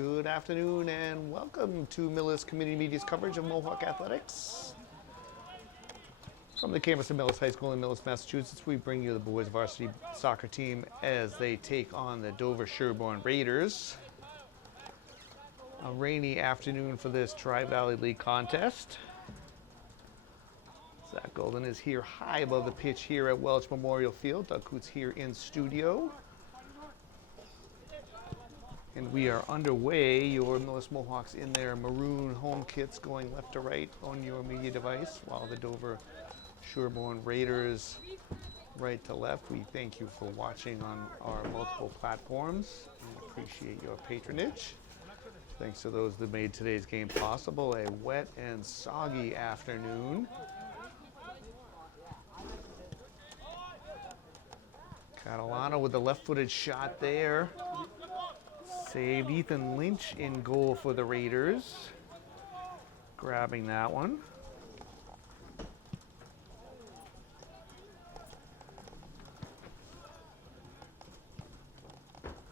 Good afternoon and welcome to Millis Community Media's coverage of Mohawk Athletics. From the campus of Millis High School in Millis, Massachusetts, we bring you the boys varsity soccer team as they take on the Dover Sherborn Raiders. A rainy afternoon for this Tri-Valley League contest. Zach Golden is here high above the pitch here at Welch Memorial Field. Doug Coots here in studio. And we are underway. Your Millis Mohawks in their maroon home kits going left to right on your media device, while the Dover Sherborn Raiders right to left. We thank you for watching on our multiple platforms and appreciate your patronage. Thanks to those that made today's game possible. A wet and soggy afternoon. Catalano with the left-footed shot there. Saved Ethan Lynch in goal for the Raiders. Grabbing that one.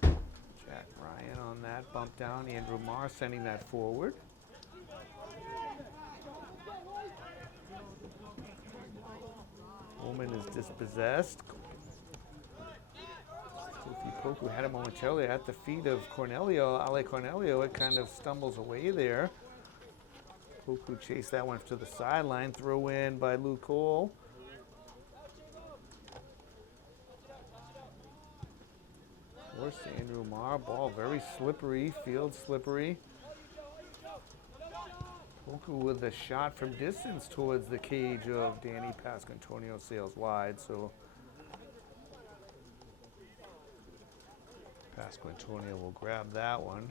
Jack Ryan on that bump down. Andrew Marr sending that forward. Bowman is dispossessed. Poku had it momentarily at the feet of Cornelio. Ale Cornelio, it kind of stumbles away there. Poku chased that one to the sideline. Throw in by Luke Cole. Forced to Andrew Marr. Ball very slippery, field slippery. Poku with a shot from distance towards the cage of Danny Pasquantonio, sails wide. So Pasquantonio will grab that one.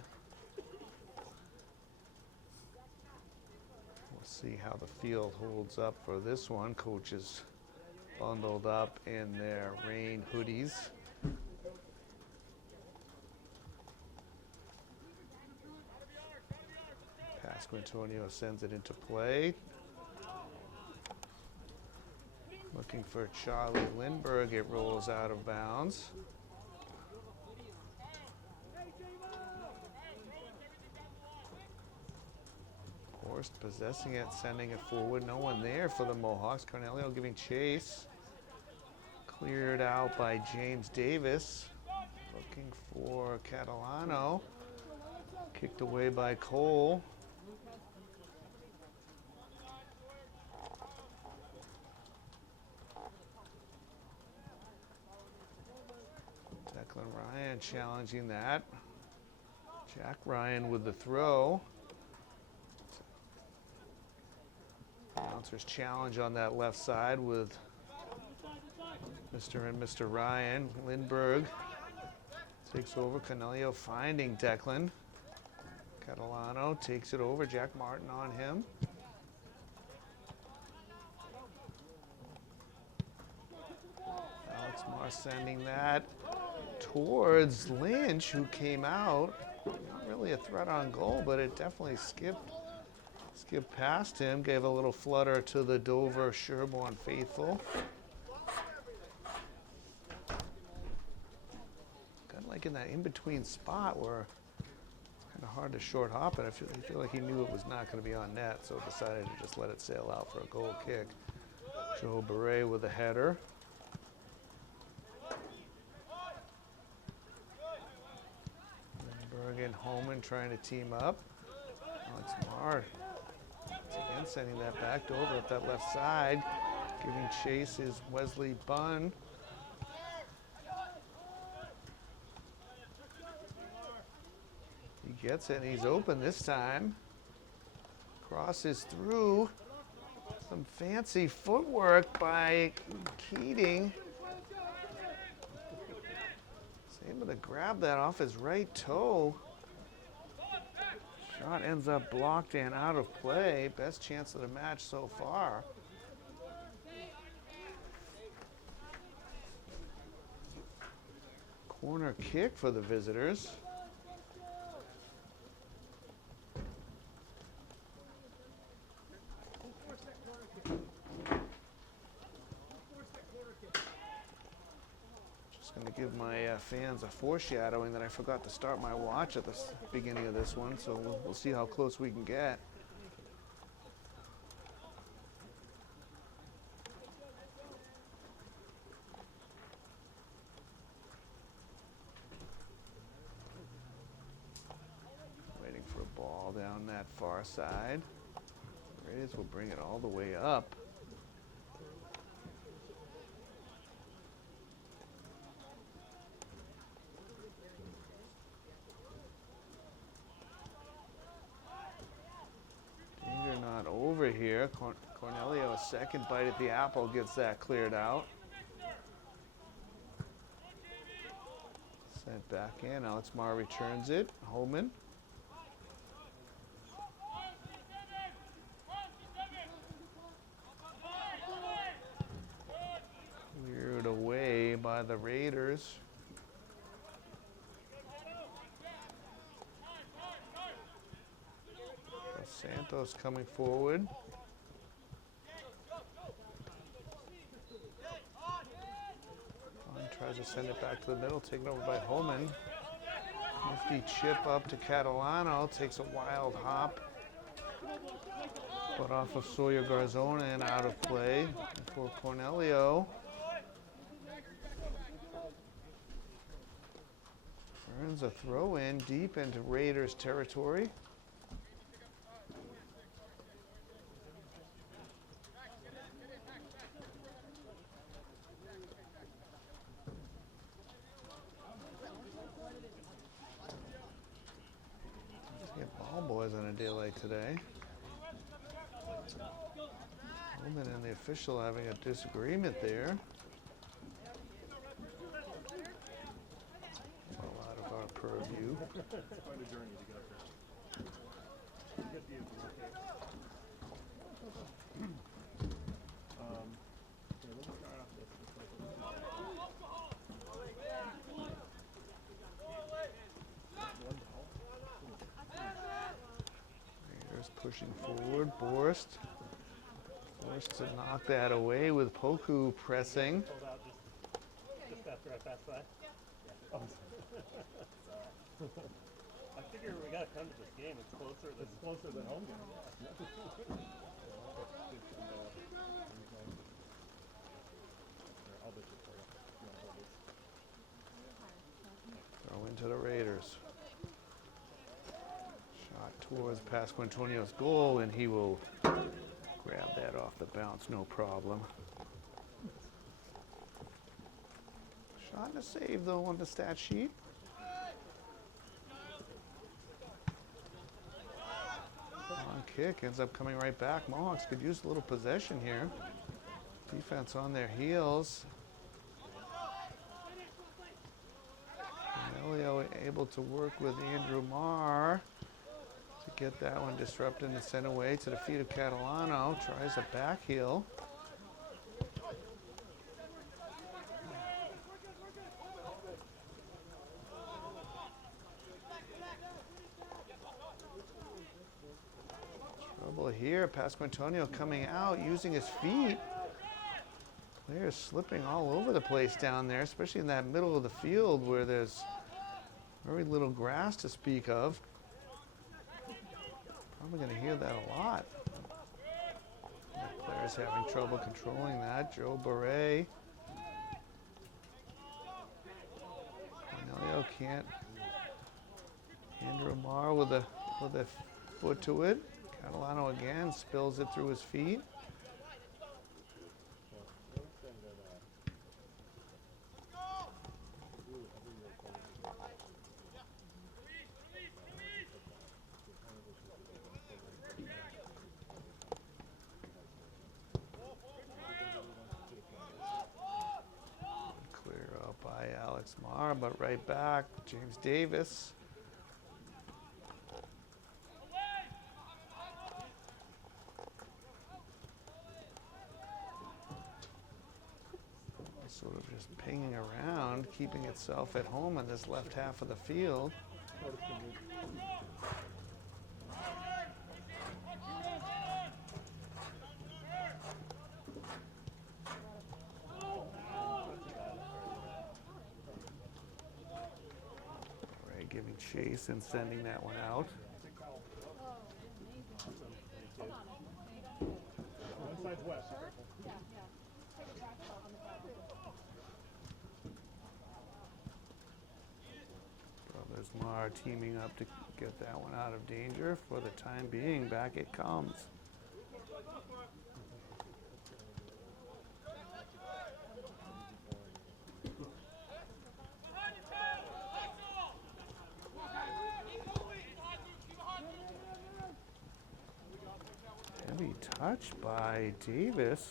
We'll see how the field holds up for this one. Coaches bundled up in their rain hoodies. Pasquantonio sends it into play. Looking for Charlie Lindbergh. It rolls out of bounds. Possessing it, sending it forward. No one there for the Mohawks. Cornelio giving chase. Cleared out by James Davis. Looking for Catalano. Kicked away by Cole. Declan Ryan challenging that. Jack Ryan with the throw. Announcers challenge on that left side with Mr. and Mr. Ryan. Lindbergh takes over. Cornelio finding Declan. Catalano takes it over. Jack Martin on him. Alex Marr sending that towards Lynch, who came out. Not really a threat on goal, but it definitely skipped past him, gave a little flutter to the Dover Sherborn faithful. Kind of like in that in-between spot where it's kind of hard to short hop it. I feel like he knew it was not going to be on net, so decided to just let it sail out for a goal kick. Joe Beret with a header. Lindbergh and Holman trying to team up. Alex Marr again sending that back to over up that left side. Giving chase is Wesley Bunn. He gets it and he's open this time. Crosses through. Some fancy footwork by Keating. He's able to grab that off his right toe. Shot ends up blocked and out of play. Best chance of the match so far. Corner kick for the visitors. Just going to give my fans a foreshadowing that I forgot to start my watch at the beginning of this one, so we'll see how close we can get. Waiting for a ball down that far side. Rays will bring it all the way up. Danger not over here. Cornelio, a second bite at the apple, gets that cleared out. Sent back in. Alex Marr returns it. Holman. Cleared away by the Raiders. Santos coming forward. Tries to send it back to the middle, taken over by Holman. Nifty chip up to Catalano, takes a wild hop. But off of Sawyer Garzona and out of play for Cornelio. Earns a throw in deep into Raiders territory. Boys on a day like today. Holman and the official having a disagreement there. Well, out of our purview. Pushing forward, Borst. Forced to knock that away with Poku pressing. Just after I passed by. I figure we gotta come to this game. It's closer than home game. Throw into the Raiders. Towards Pasquantonio's goal, and he will grab that off the bounce, no problem. Shot and a save, though, on the stat sheet. On kick, ends up coming right back. Mohawks could use a little possession here. Defense on their heels. Cornelio able to work with Andrew Marr. Get that one disrupted and sent away to the feet of Catalano. Tries a back heel. Trouble here. Pasquantonio coming out using his feet. Players slipping all over the place down there, especially in that middle of the field where there's very little grass to speak of. Probably going to hear that a lot. The players having trouble controlling that. Joe Beret. Cornelio can't. Andrew Marr with a foot to it. Catalano again spills it through his feet. Marr, but right back, James Davis. Sort of just pinging around, keeping itself at home in this left half of the field. Jason sending that one out. One side's west. Brothers Mar teaming up to get that one out of danger. For the time being, back it comes. Heavy touch by Davis.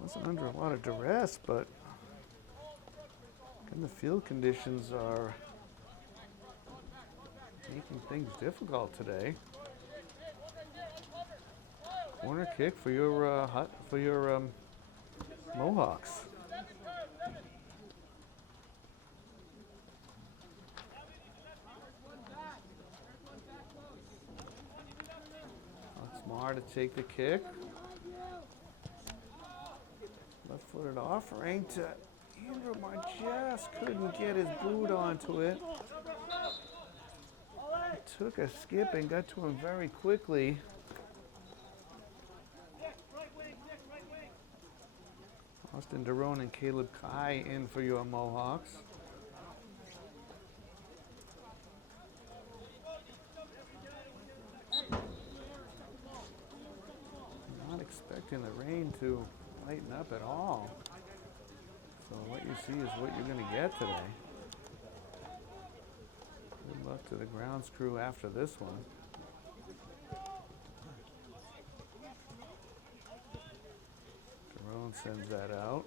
Wasn't under a lot of duress, but again, the field conditions are making things difficult today. Corner kick for your Mohawks. Mar to take the kick. Left-footed offering to Andrew Marges. Couldn't get his boot onto it. Took a skip and got to him very quickly. Austin Derone and Caleb Kai in for your Mohawks. Not expecting the rain to lighten up at all. So what you see is what you're going to get today. Good luck to the grounds crew after this one. Derone sends that out.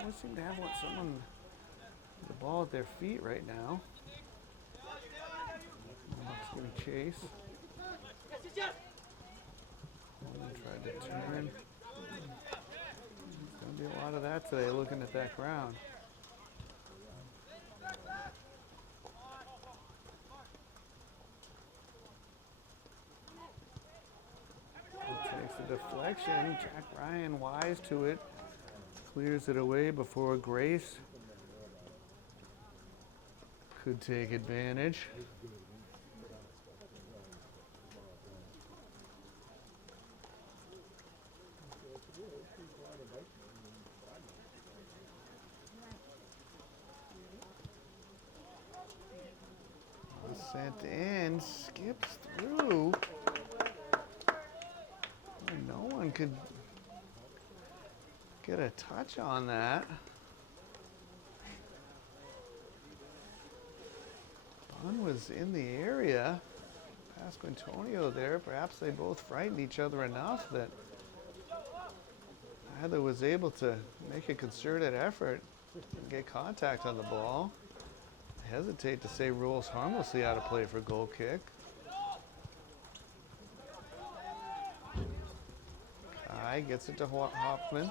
Always seem to have someone with the ball at their feet right now. Mohawks going to chase. Tried to turn. There's going to be a lot of that today, looking at that ground. Takes the deflection. Jack Ryan wise to it. Clears it away before Grace could take advantage. Sent in, skips through. No one could get a touch on that. Bunn was in the area. Pasquantonio there. Perhaps they both frightened each other enough that Heather was able to make a concerted effort and get contact on the ball. I hesitate to say rules harmlessly out of play for goal kick. Kai gets it to Hoffman.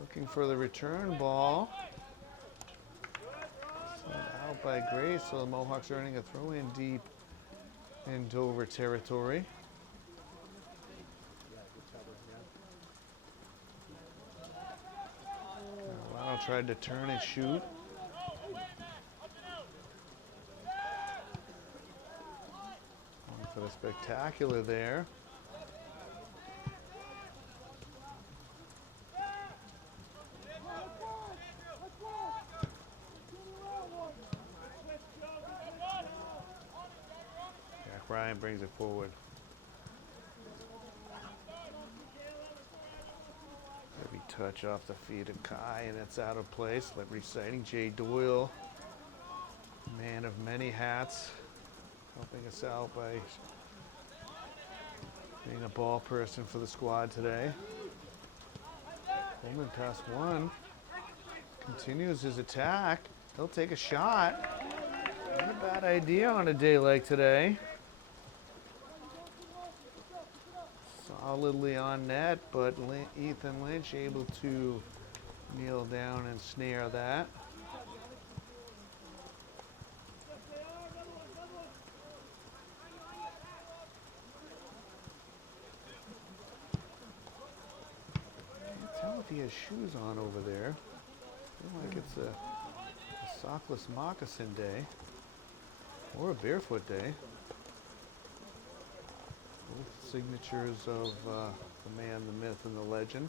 Looking for the return ball. Sent out by Grace, so the Mohawks are earning a throw in deep in Dover territory. Lano tried to turn and shoot. Going for the spectacular there. Ryan brings it forward. Heavy touch off the feet of Kai, and it's out of place. Like reciting Jay Doyle, man of many hats, helping us out by being a ball person for the squad today. Coleman past one. Continues his attack. He'll take a shot. Not a bad idea on a day like today. Solidly on net, but Ethan Lynch able to kneel down and snare that. Can't tell if he has shoes on over there. Feel like it's a sockless moccasin day or a barefoot day. Both signatures of the man, the myth, and the legend.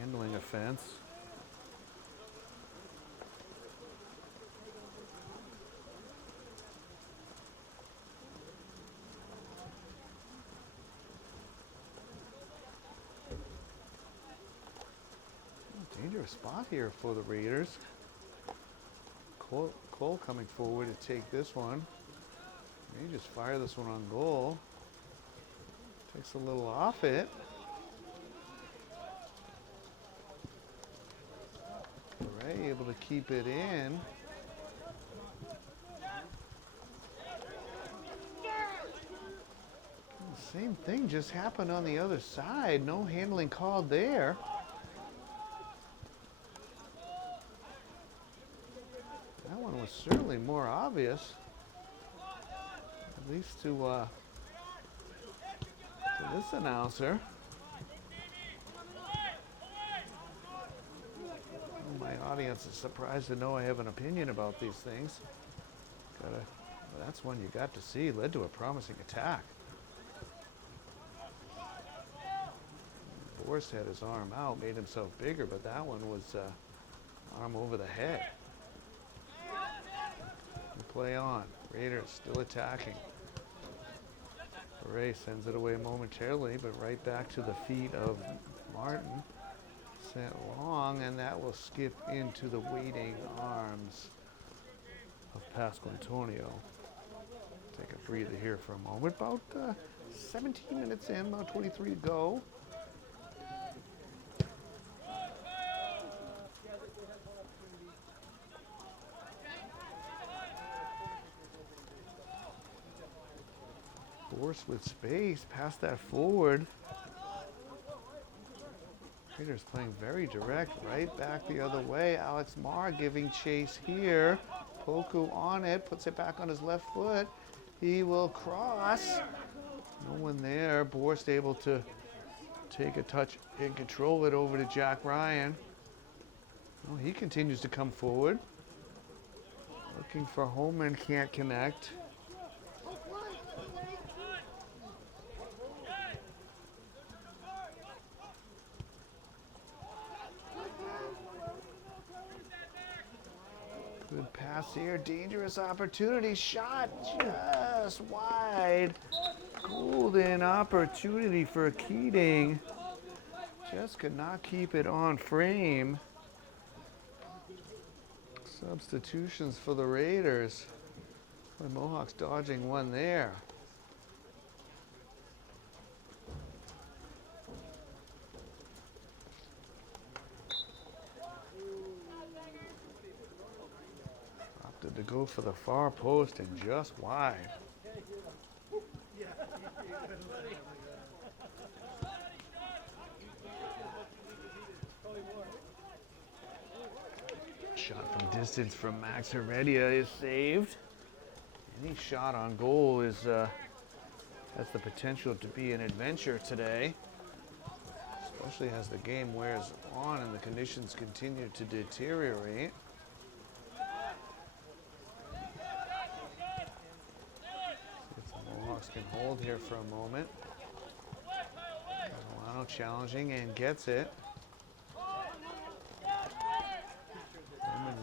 Handling offense. Dangerous spot here for the Raiders. Cole coming forward to take this one. He just fire this one on goal. Takes a little off it. Ray able to keep it in. Same thing just happened on the other side. No handling called there. That one was certainly more obvious. At least to this announcer. My audience is surprised to know I have an opinion about these things. That's one you got to see. Led to a promising attack. Boris had his arm out, made himself bigger, but that one was arm over the head. Play on. Raiders still attacking. Ray sends it away momentarily, but right back to the feet of Martin. Sent long, and that will skip into the waiting arms of Pascal Antonio. Take a breather here for a moment. About 17 minutes in, about 23 to go. Force with space, pass that forward. Raiders playing very direct, right back the other way. Alex Marr giving chase here. Poku on it, puts it back on his left foot. He will cross. No one there. Borst able to take a touch and control it over to Jack Ryan. Well, he continues to come forward. Looking for Holman, can't connect. Good pass here, dangerous opportunity, shot just wide. Golden opportunity for Keating. Just could not keep it on frame. Substitutions for the Raiders. The Mohawks dodging one there. Opted to go for the far post and just wide. Shot from distance from Max Heredia is saved. Any shot on goal is has the potential to be an adventure today, especially as the game wears on and the conditions continue to deteriorate. See if the Mohawks can hold here for a moment. Catalano challenging and gets it.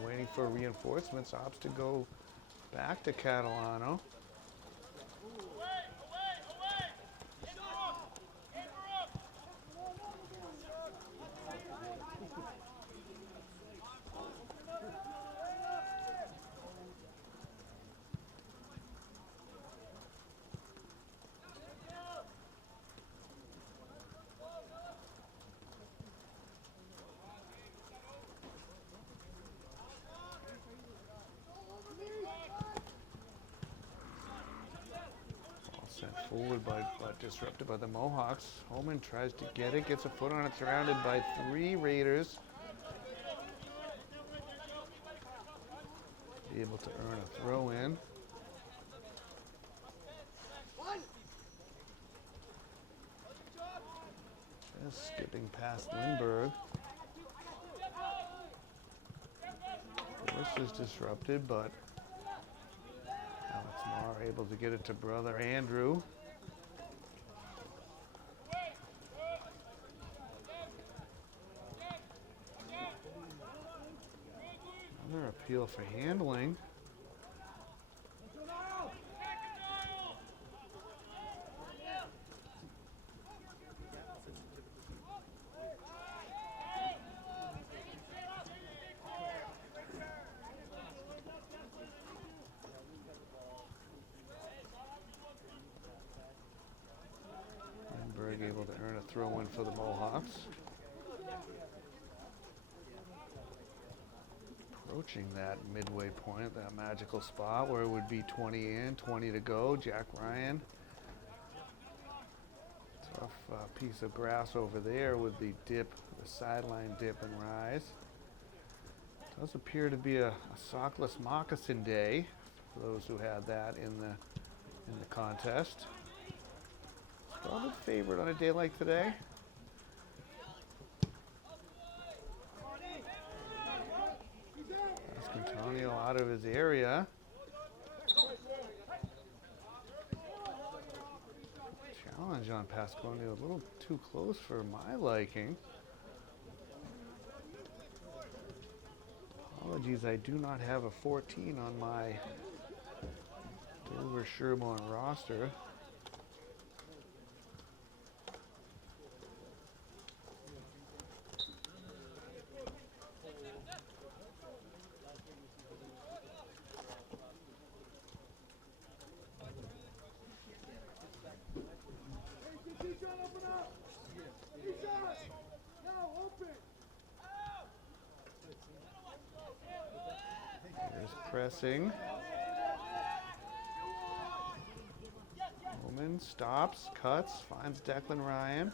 Waiting for reinforcements, opts to go back to Catalano. forward, but disrupted by the Mohawks. Holman tries to get it, gets a foot on it, surrounded by 3 Raiders. Able to earn a throw in. Just skipping past Lindbergh. This is disrupted, but Alex Marr able to get it to brother Andrew. Another appeal for handling. Lindbergh able to earn a throw in for the Mohawks. Approaching that midway point, that magical spot where it would be 20 in, 20 to go. Jack Ryan. Tough piece of grass over there with the dip, the sideline dip and rise. Does appear to be a sockless moccasin day for those who had that in the contest. Probably favorite on a day like today. Antonio out of his area. Challenge on Pasconio, a little too close for my liking. Apologies, I do not have a 14 on my Dover Sherborn roster. There's pressing. Bowman stops, cuts, finds Declan Ryan.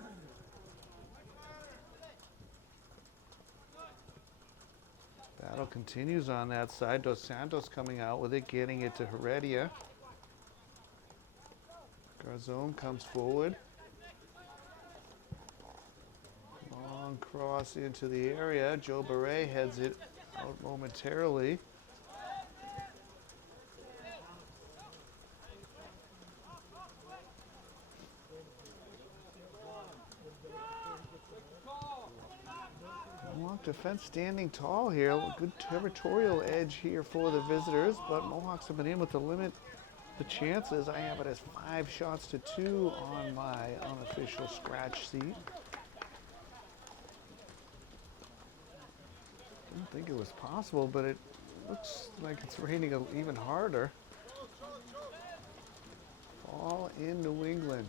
Battle continues on that side. Dos Santos coming out with it, getting it to Heredia. Garzone comes forward. Long cross into the area. Joe Beret heads it out momentarily. Mohawk defense standing tall here. Good territorial edge here for the visitors, but Mohawks have been able to limit the chances. I have it as 5 shots to 2 on my unofficial scratch sheet. Didn't think it was possible, but it looks like it's raining even harder. Fall in New England.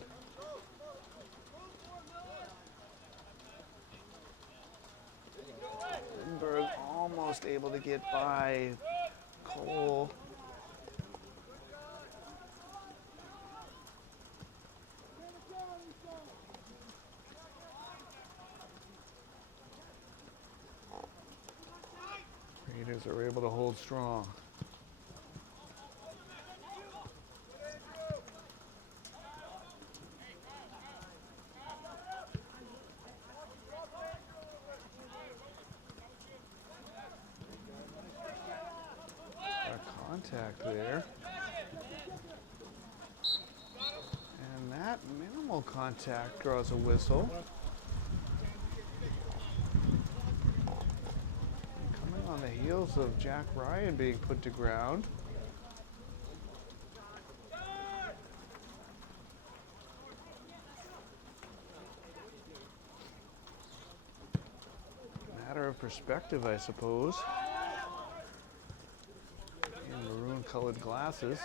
Lindbergh almost able to get by Cole. Raiders are able to hold strong. Contact there. And that minimal contact draws a whistle. Coming on the heels of Jack Ryan being put to ground. Matter of perspective, I suppose. Colored glasses.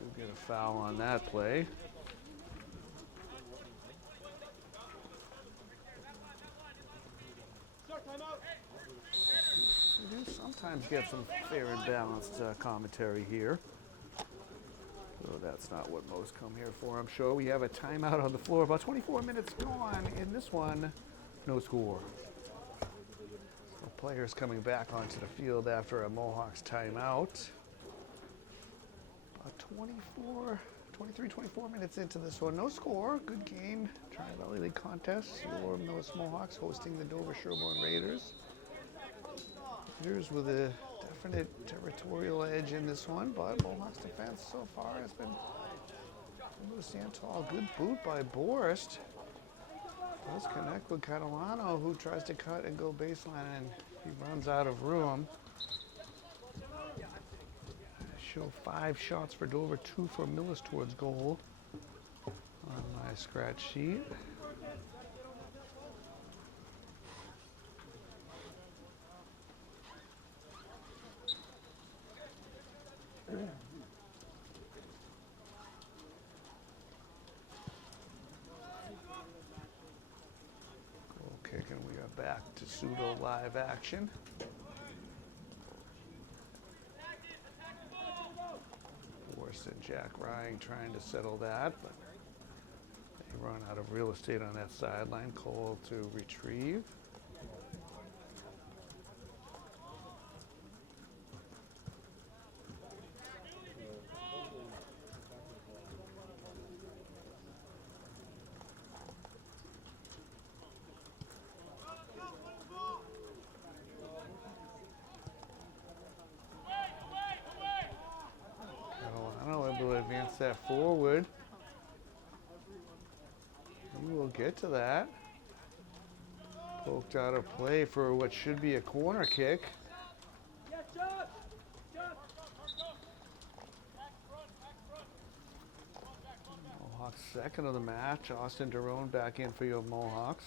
We'll get a foul on that play. We do sometimes get some fair and balanced commentary here. So that's not what most come here for, I'm sure. We have a timeout on the floor. About 24 minutes gone in this one. No score. So players coming back onto the field after a Mohawks timeout. About 24 minutes into this one. No score. Good game. Tri-Valley League contest. Your Millis Mohawks hosting the Dover Sherborn Raiders. Raiders with a definite territorial edge in this one, but Mohawks defense so far has been able to stand tall. Good boot by Borst. Does connect with Catalano, who tries to cut and go baseline, and he runs out of room. Show 5 shots for Dover, 2 for Millis towards goal on my scratch sheet. Goal kick, and we are back to pseudo live action. And Jack Ryan trying to settle that, but they run out of real estate on that sideline. Cole to retrieve. Able to advance that forward. We will get to that. Poked out of play for what should be a corner kick. Mohawks second of the match. Austin Derone back in for your Mohawks.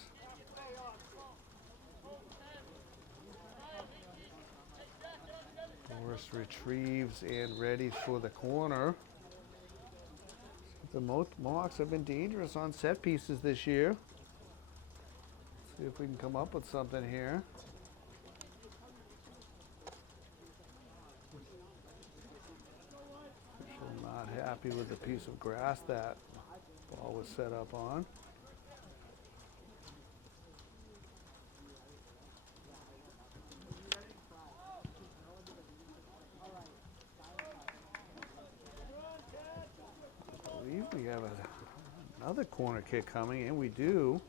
Morris retrieves and ready for the corner. The Mohawks have been dangerous on set pieces this year. Let's see if we can come up with something here. Still not happy with the piece of grass that ball was set up on. We have another corner kick coming, and we do.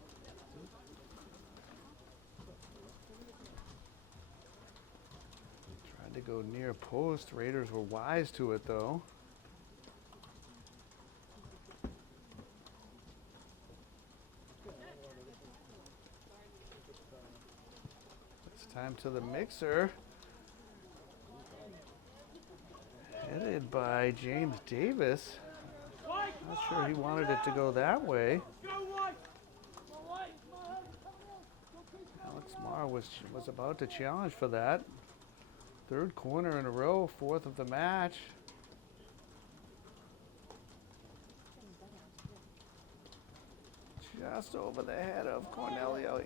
Tried to go near post. Raiders were wise to it, though. It's time to the mixer. Headed by James Davis. Not sure he wanted it to go that way. Alex Marr was about to challenge for that. Third corner in a row, 4th of the match. Just over the head of Cornelio.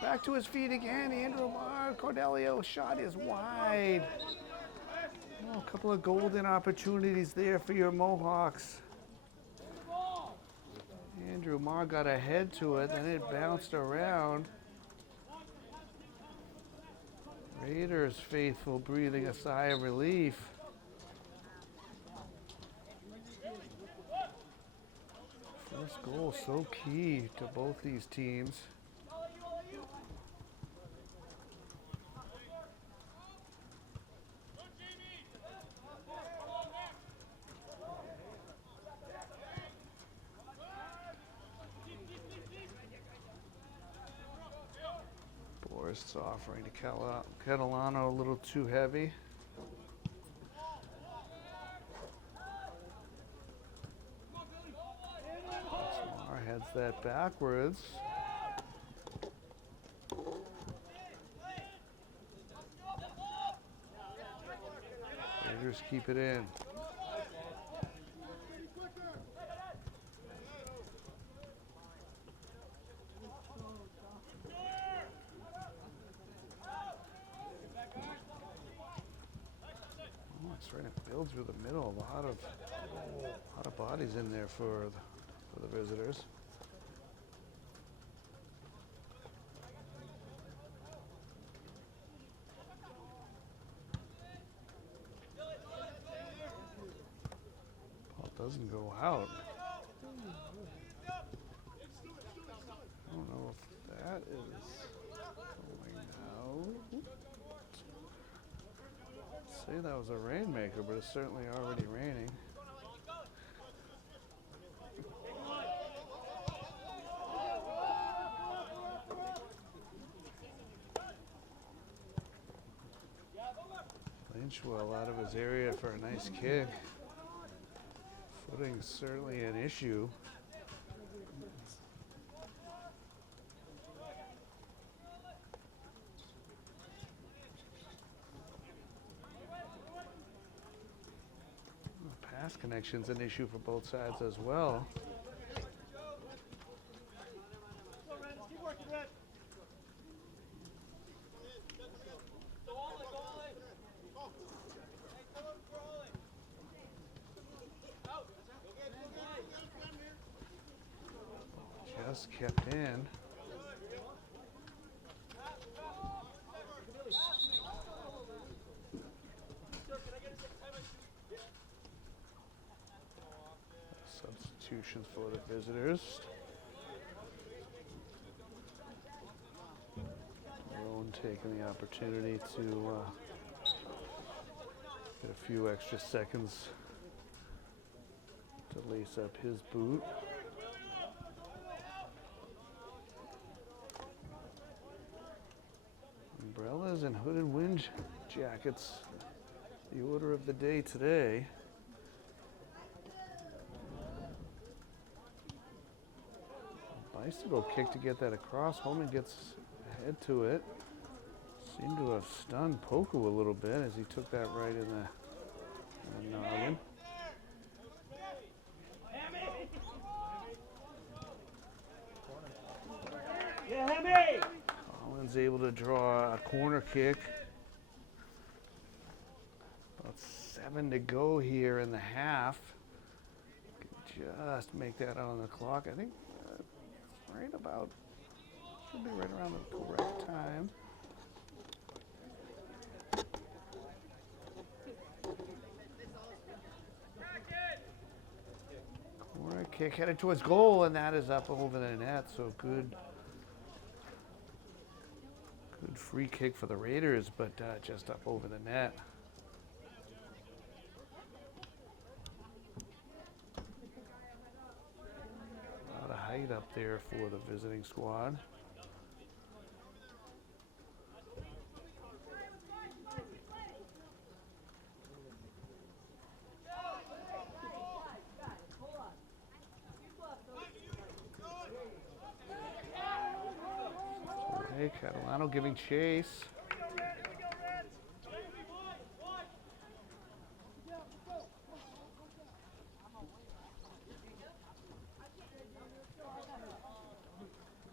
Back to his feet again, Andrew Marr. Cornelio's shot is wide. Oh, a couple of golden opportunities there for your Mohawks. Andrew Marr got ahead to it, and it bounced around. Raiders faithful breathing a sigh of relief. First goal so key to both these teams. Borst's offering to Catalano a little too heavy. Smar heads that backwards. Raiders keep it in. Trying to build through the middle. A lot of A lot of bodies in there for the visitors. Ball doesn't go out. I don't know if that is going out. Say that was a rainmaker, but it's certainly already raining. Lynch well out of his area for a nice kick. Footing's certainly an issue. Pass connection's an issue for both sides as well. Just kept in. Substitutions for the visitors. Rowan taking the opportunity to get a few extra seconds to lace up his boot. Umbrellas and hooded wind jackets, the order of the day today. Bicycle kick to get that across. Holman gets ahead to it. Seemed to have stunned Poku a little bit as he took that right in the noggin. Collins able to draw a corner kick. About 7 to go here in the half. Just make that on the clock. I think right about, should be right around the correct time. Corner kick headed towards goal, and that is up over the net. So good free kick for the Raiders, but just up over the net. A lot of height up there for the visiting squad. Catalano giving chase.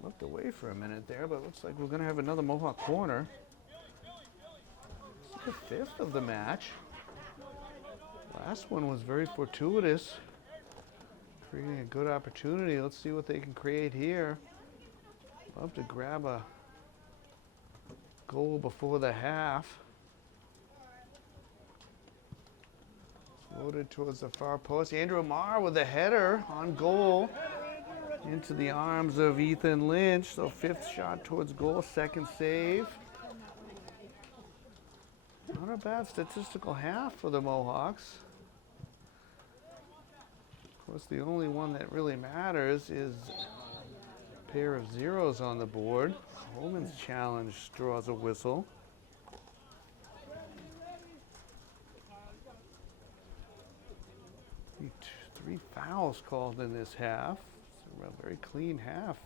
Looked away for a minute there, but looks like we're going to have another Mohawk corner. It's the fifth of the match. Last one was very fortuitous, creating a good opportunity. Let's see what they can create here. Love to grab a goal before the half. Loaded towards the far post. Andrew Amar with a header on goal into the arms of Ethan Lynch. So fifth shot towards goal, second save. Not a bad statistical half for the Mohawks. Of course, the only one that really matters is a pair of zeros on the board. Holman's challenge draws a whistle. Three fouls called in this half. It's a very clean half,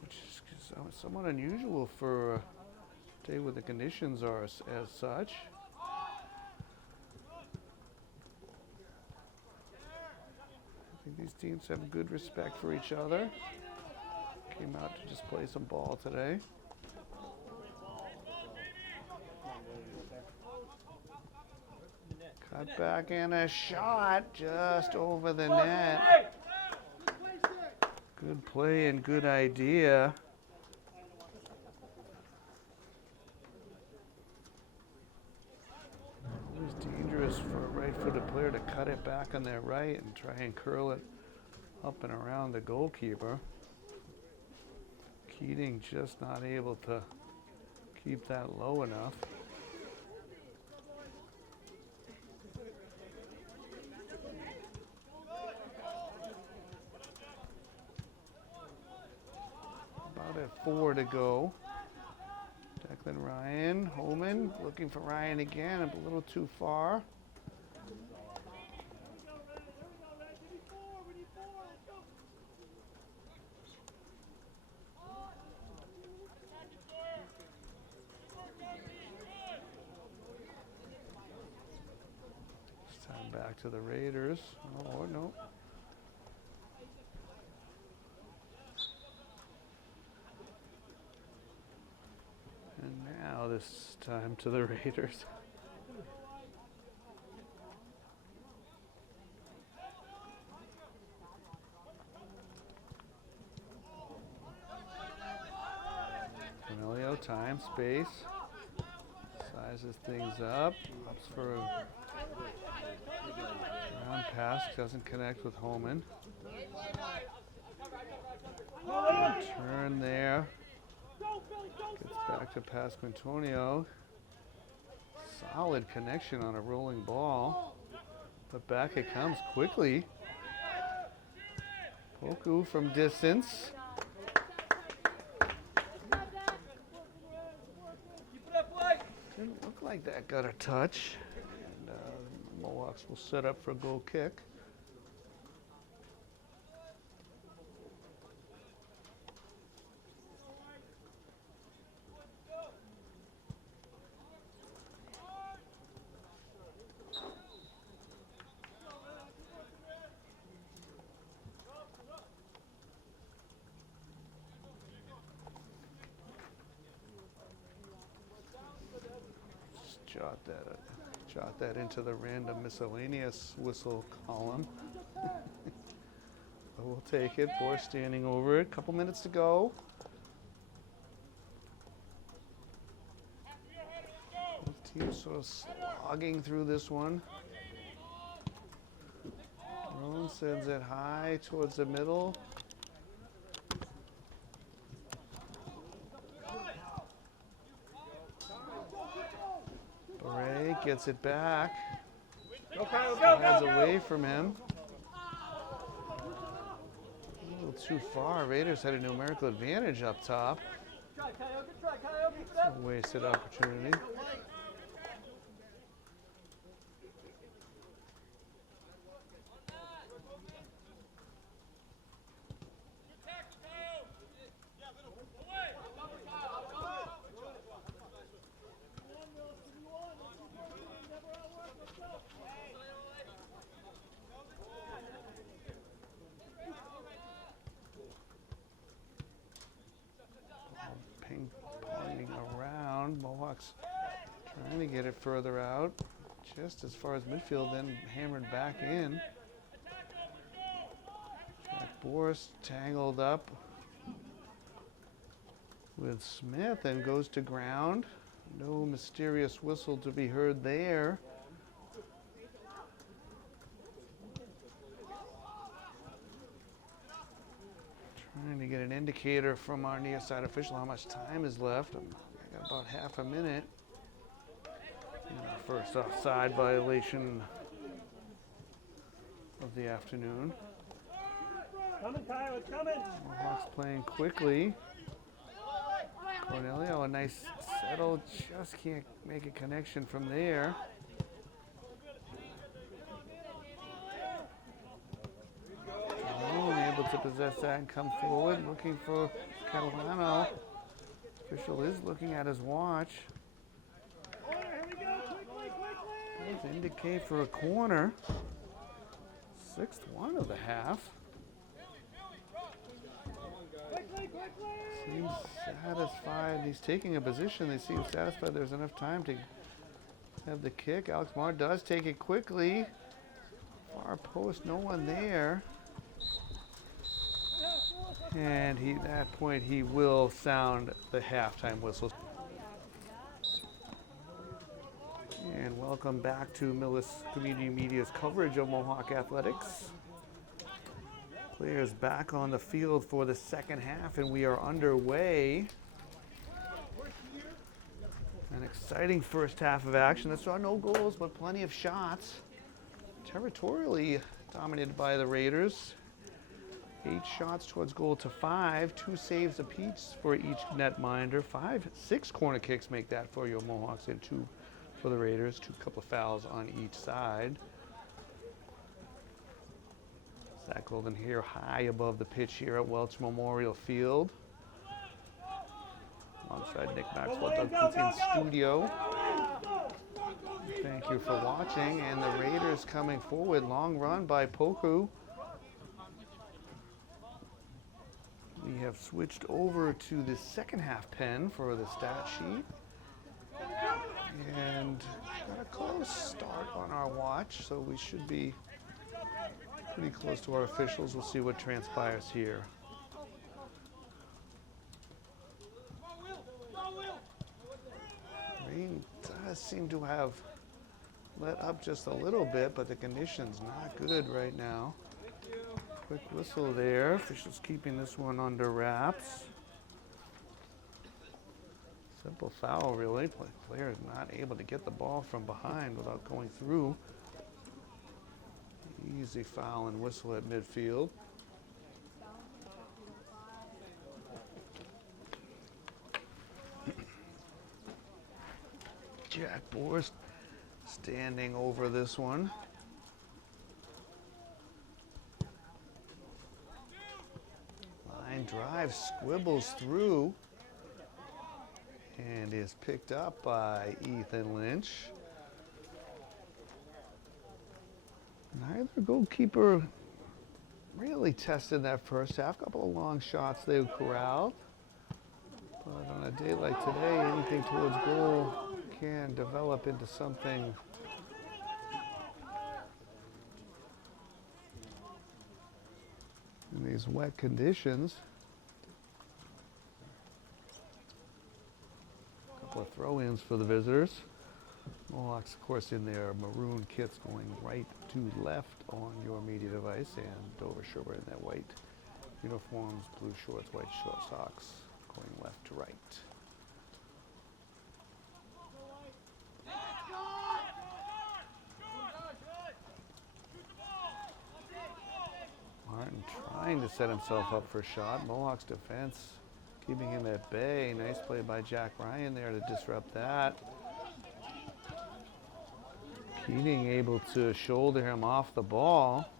which is somewhat unusual for a day where the conditions are as such. I think these teams have good respect for each other. Came out to just play some ball today. Cut back and a shot just over the net. Good play and good idea. Always dangerous for a right-footed player to cut it back on their right and try and curl it up and around the goalkeeper. Keating just not able to keep that low enough. About at 4 to go. Declan Ryan, Holman looking for Ryan again, a little too far. This time back to the Raiders. Oh, no. And now this time to the Raiders. Cornelio, time, space. Sizes things up. Ups for a round pass. Doesn't connect with Holman. Turn there. Gets back to Pasquantonio. Solid connection on a rolling ball. But back it comes quickly. Poku from distance. Didn't look like that got a touch. And Mohawks will set up for a goal kick. Jot that into the random miscellaneous whistle column. But we'll take it. Boy standing over it. Couple minutes to go. Both teams sort of slogging through this one. Rowan sends it high towards the middle. Ray gets it back. Slides away from him. A little too far. Raiders had a numerical advantage up top. It's a wasted opportunity. Ping-ponging around. Mohawks trying to get it further out. Just as far as midfield, then hammered back in. Jack Boris tangled up with Smith and goes to ground. No mysterious whistle to be heard there. Trying to get an indicator from our near side official how much time is left. I got about half a minute. First offside violation of the afternoon. Coming, Kyle, it's coming. Mohawks playing quickly. Cornelio, a nice settle, just can't make a connection from there. Able to possess that and come forward, looking for Catalano. Official is looking at his watch. Both indicate for a corner. 6th one of the half. Seems satisfied. He's taking a position. They seem satisfied there's enough time to have the kick. Alex Marr does take it quickly. Far post, no one there. And at that point, he will sound the halftime whistle. And welcome back to Millis Community Media's coverage of Mohawk Athletics. Players back on the field for the second half, and we are underway. An exciting first half of action that saw no goals, but plenty of shots. Territorially dominated by the Raiders. 8 shots towards goal to 5, 2 saves apiece for each netminder. 6 corner kicks make that for your Mohawks, and 2 for the Raiders. 2 couple of fouls on each side. Zach Golden here high above the pitch here at Welch Memorial Field. Alongside Nick Maxwell, Doug Coots in studio. Thank you for watching. And the Raiders coming forward. Long run by Poku. We have switched over to the second half pen for the stat sheet. And got a close start on our watch, so we should be pretty close to our officials. We'll see what transpires here. Rain does seem to have let up just a little bit, but the condition's not good right now. Quick whistle there. Officials keeping this one under wraps. Simple foul, really. Player is not able to get the ball from behind without going through. Easy foul and whistle at midfield. Jack Boers standing over this one. Line drive, squibbles through, and is picked up by Ethan Lynch. Neither goalkeeper really tested that first half. Couple of long shots they corralled. But on a day like today, anything towards goal can develop into something in these wet conditions. A couple of throw-ins for the visitors. Mohawks, of course, in their maroon kits going right to left on your media device, and Dover Sherborn in their white uniforms, blue shorts, white short socks, going left to right. Martin trying to set himself up for a shot. Mohawks defense keeping him at bay. Nice play by Jack Ryan there to disrupt that. Keating able to shoulder him off the ball.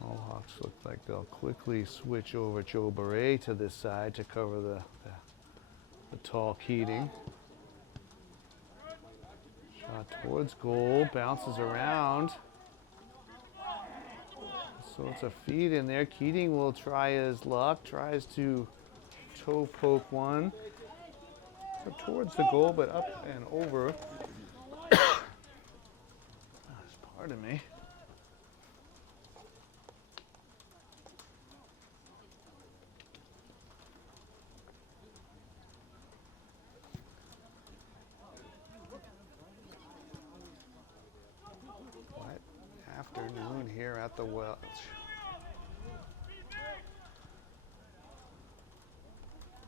Mohawks look like they'll quickly switch over Joe Beret to this side to cover the tall Keating. Shot towards goal, bounces around. So it's a feed in there. Keating will try his luck, tries to toe poke one. So towards the goal, but up and over. Pardon me. Afternoon here at the Welch.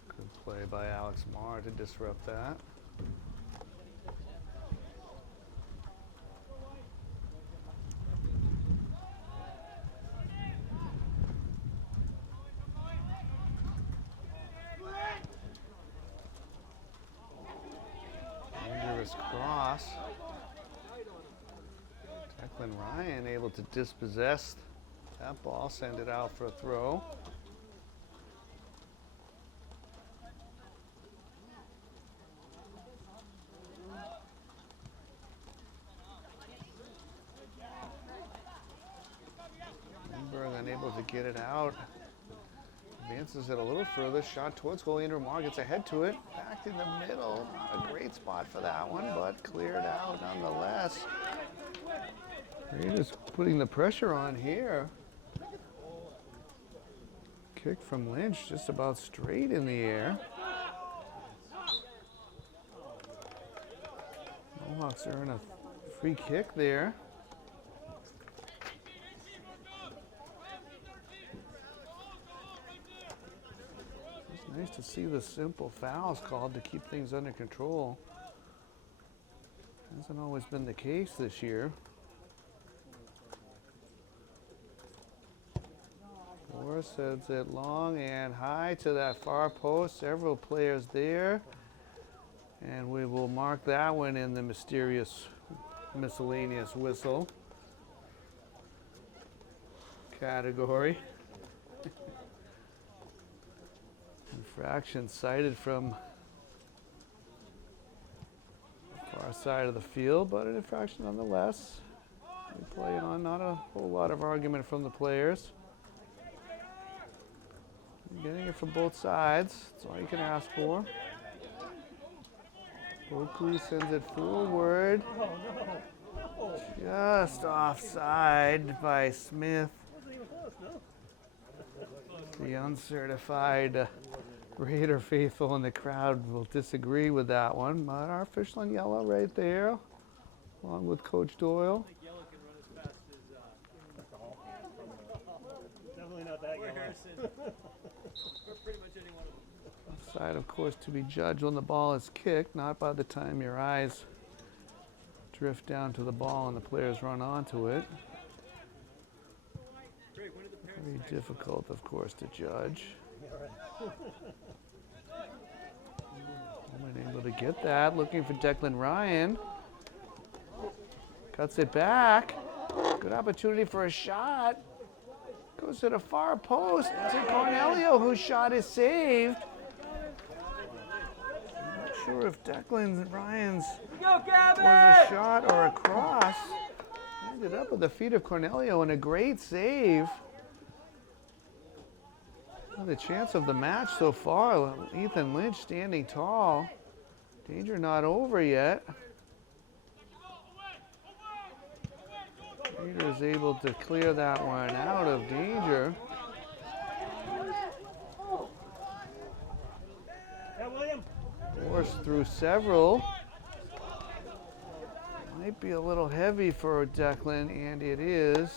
Good play by Alex Marr to disrupt that. Dangerous cross. Declan Ryan able to dispossess that ball, send it out for a throw. to get it out. Advances it a little further. Shot towards goalie. Andrew Marr gets ahead to it. Back in the middle. Not a great spot for that one, but cleared out nonetheless. Raiders putting the pressure on here. Kick from Lynch, just about straight in the air. Mohawks earn a free kick there. It's nice to see the simple fouls called to keep things under control. Hasn't always been the case this year. Morris sends it long and high to that far post. Several players there. And we will mark that one in the mysterious miscellaneous whistle category. Infraction cited from the far side of the field, but an infraction nonetheless. We play on, not a whole lot of argument from the players. Getting it from both sides, that's all you can ask for. Oakley sends it forward. Just offside by Smith. The uncertified Raider faithful in the crowd will disagree with that one, but our official in yellow right there, along with Coach Doyle. Definitely not that yellow. Offside, of course, to be judged when the ball is kicked, not by the time your eyes drift down to the ball and the players run onto it. Very difficult, of course, to judge. Able to get that, looking for Declan Ryan. Cuts it back. Good opportunity for a shot. Goes to the far post to Cornelio, whose shot is saved. I'm not sure if Declan Ryan's was a shot or a cross. Ended up at the feet of Cornelio and a great save. Well, the chance of the match so far, Ethan Lynch standing tall. Danger not over yet. Peter is able to clear that one out of danger. Forced through several. Might be a little heavy for Declan, and it is.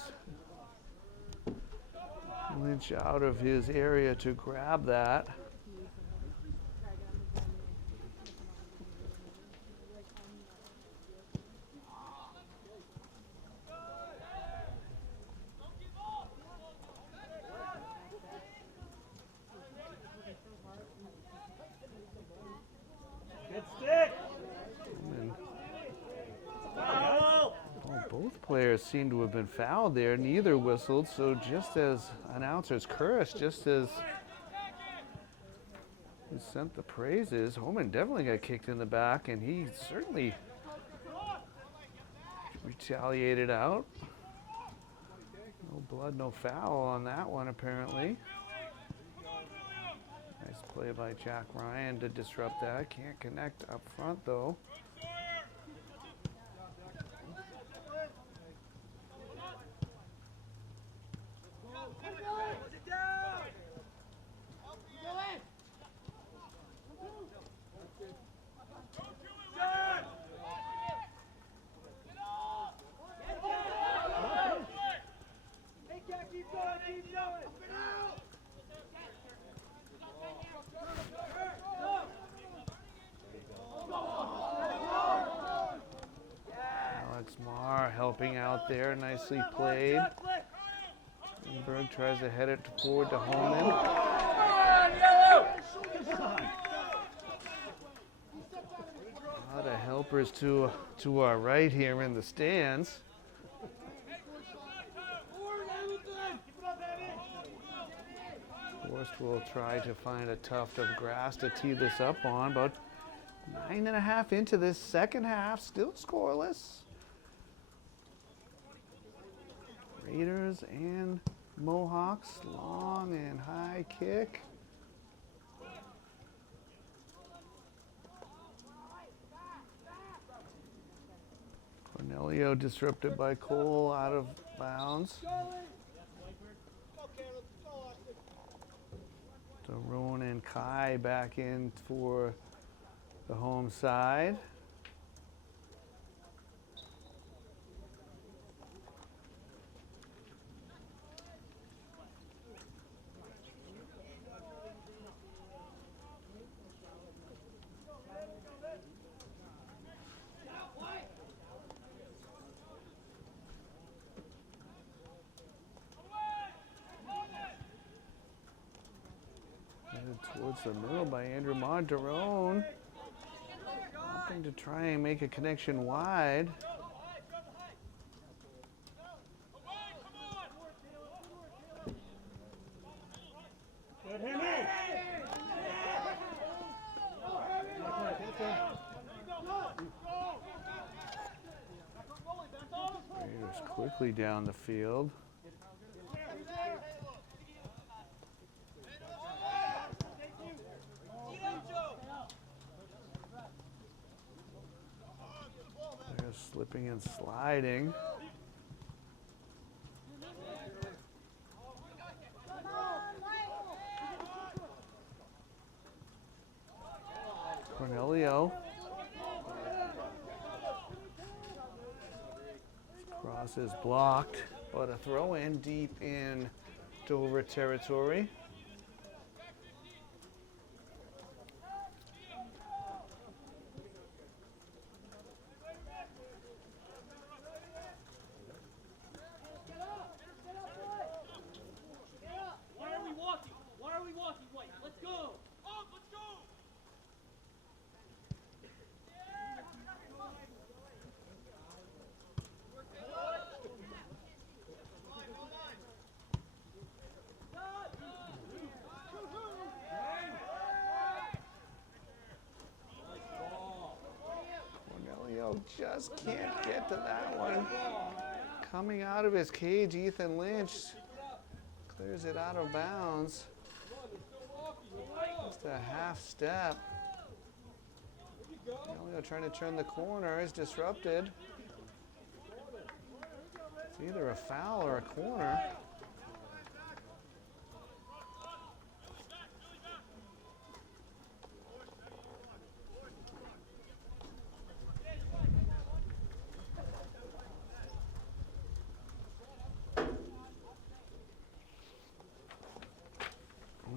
Lynch out of his area to grab that. Players seem to have been fouled there. Neither whistled, so just as announcers curse, just as he sent the praises, Homan definitely got kicked in the back, and he certainly retaliated out. No blood, no foul on that one, apparently. Nice play by Jack Ryan to disrupt that. Can't connect up front, though. Helping out there, nicely played. Berg tries to head it forward to Holman. A lot of helpers to our right here in the stands. Forrest will try to find a tuft of grass to tee this up on. About 9.5 into this second half, still scoreless. Raiders and Mohawks. Long and high kick. Cornelio disrupted by Cole, out of bounds. Daron and Kai back in for the home side. Towards the middle by Andrew Monterone. Hoping to try and make a connection wide. Good hit me. Raiders quickly down the field. They're slipping and sliding. Cornelio. Cross is blocked, but a throw in deep in Dover territory. Just can't get to that one. Coming out of his cage, Ethan Lynch clears it out of bounds. Just a half step. Cornelio trying to turn the corner is disrupted. It's either a foul or a corner.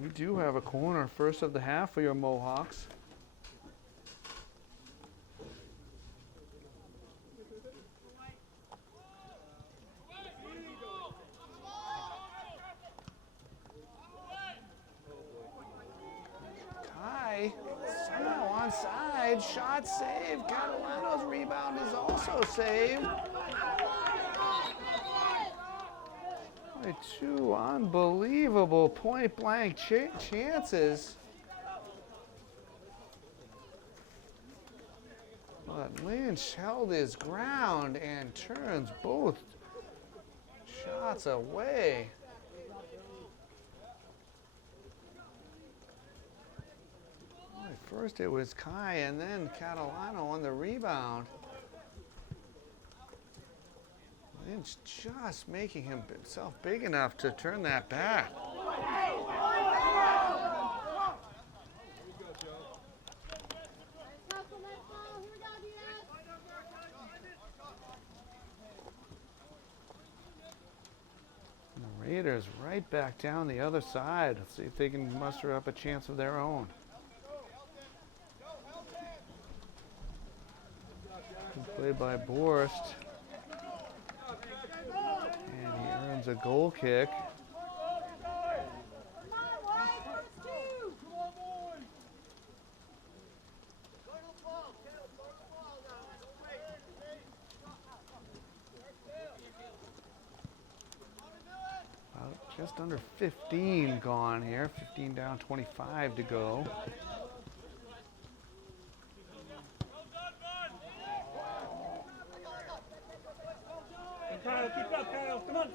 We do have a corner, first of the half for your Mohawks. Kai, somehow onside, shot saved. Catalano's rebound is also saved. Two unbelievable point-blank chances. But Lynch held his ground and turns both shots away. First it was Kai and then Catalano on the rebound. Lynch just making himself big enough to turn that back. And the Raiders right back down the other side. Let's see if they can muster up a chance of their own. Played by Borst. And he earns a goal kick. Just under 15 gone here. 15 down, 25 to go. Kyle, keep up, Kyle. Come on.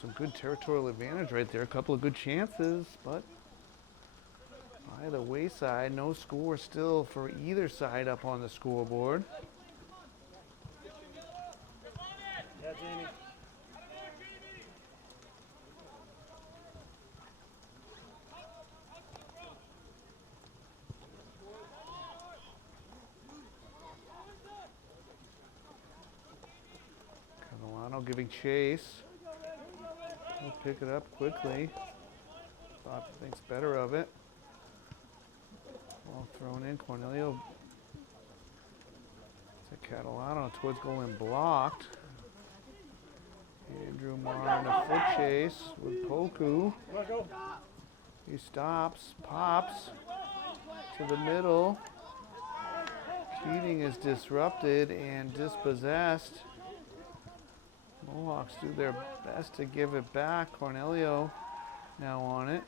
some good territorial advantage right there. A couple of good chances, but by the wayside. No score still for either side up on the scoreboard. Yeah, Jamie. Catalano giving chase. He'll pick it up quickly. Bob thinks better of it. Ball thrown in. Cornelio to Catalano towards goal and blocked. Andrew Marr in a foot chase with Poku. He stops, pops to the middle. Keating is disrupted and dispossessed. Mohawks do their best to give it back. Cornelio now on it.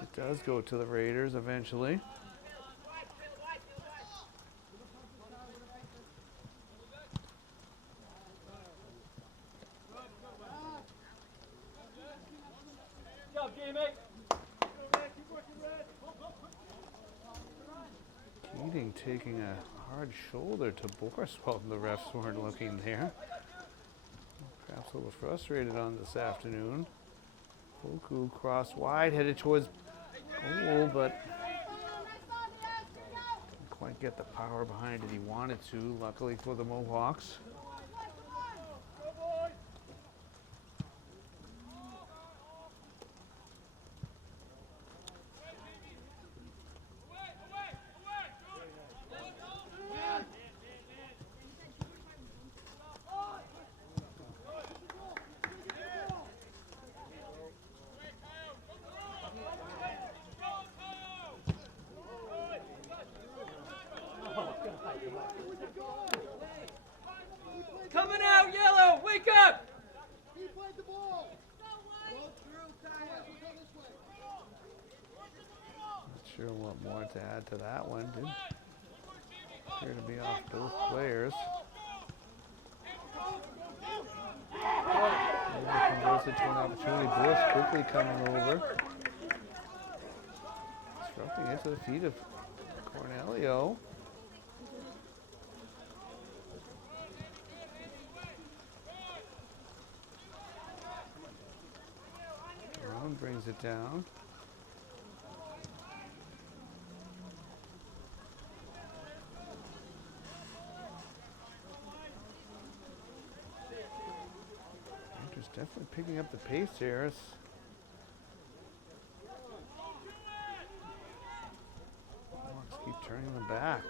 It does go to the Raiders eventually. Keating taking a hard shoulder to Boris while the refs weren't looking there. Perhaps a little frustrated on this afternoon. Poku cross wide, headed towards goal, but didn't quite get the power behind it he wanted to, luckily for the Mohawks. Coming out, Yellow! Wake up! He played the ball. Not sure what more to add to that one. Did appear to be off both players. Converts it to an opportunity. Boris quickly coming over. Disrupting into the feet of Cornelio. Brown brings it down. Rangers definitely picking up the pace here. Hawks keep turning them back.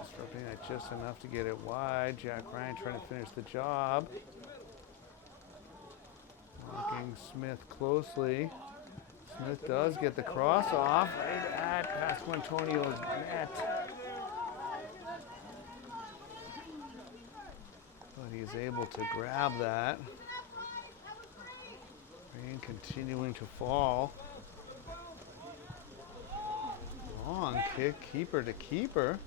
Disrupting it just enough to get it wide. Jack Ryan trying to finish the job. Looking Smith closely. Smith does get the cross off right at Pasquantonio's net. But he's able to grab that. Rain continuing to fall. Long kick, keeper to keeper.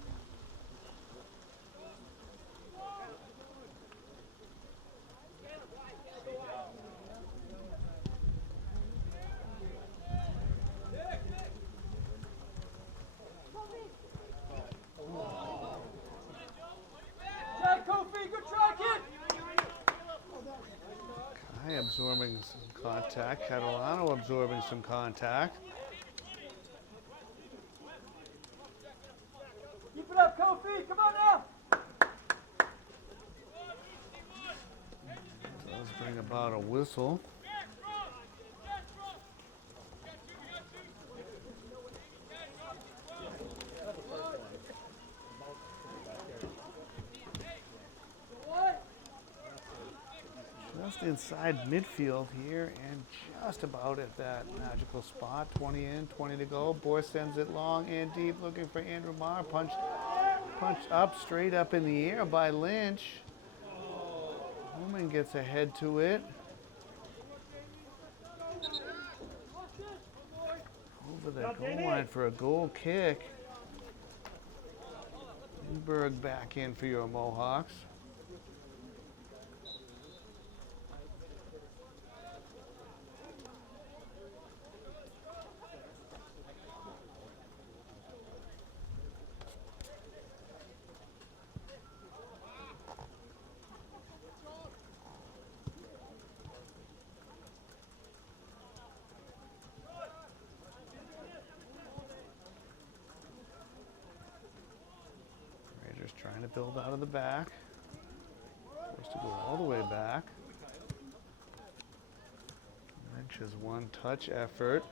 Kai absorbing some contact. Catalano absorbing some contact. Keep it up, Kofi! Come on now! Does bring about a whistle. just inside midfield here and just about at that magical spot. 20 in, 20 to go. Bohr sends it long and deep, looking for Andrew Marr. Punched up, straight up in the air by Lynch. Holman gets ahead to it. Over the goal line for a goal kick. Lindbergh back in for your Mohawks. Trying to build out of the back. Forced to go all the way back. Lynch's one-touch effort.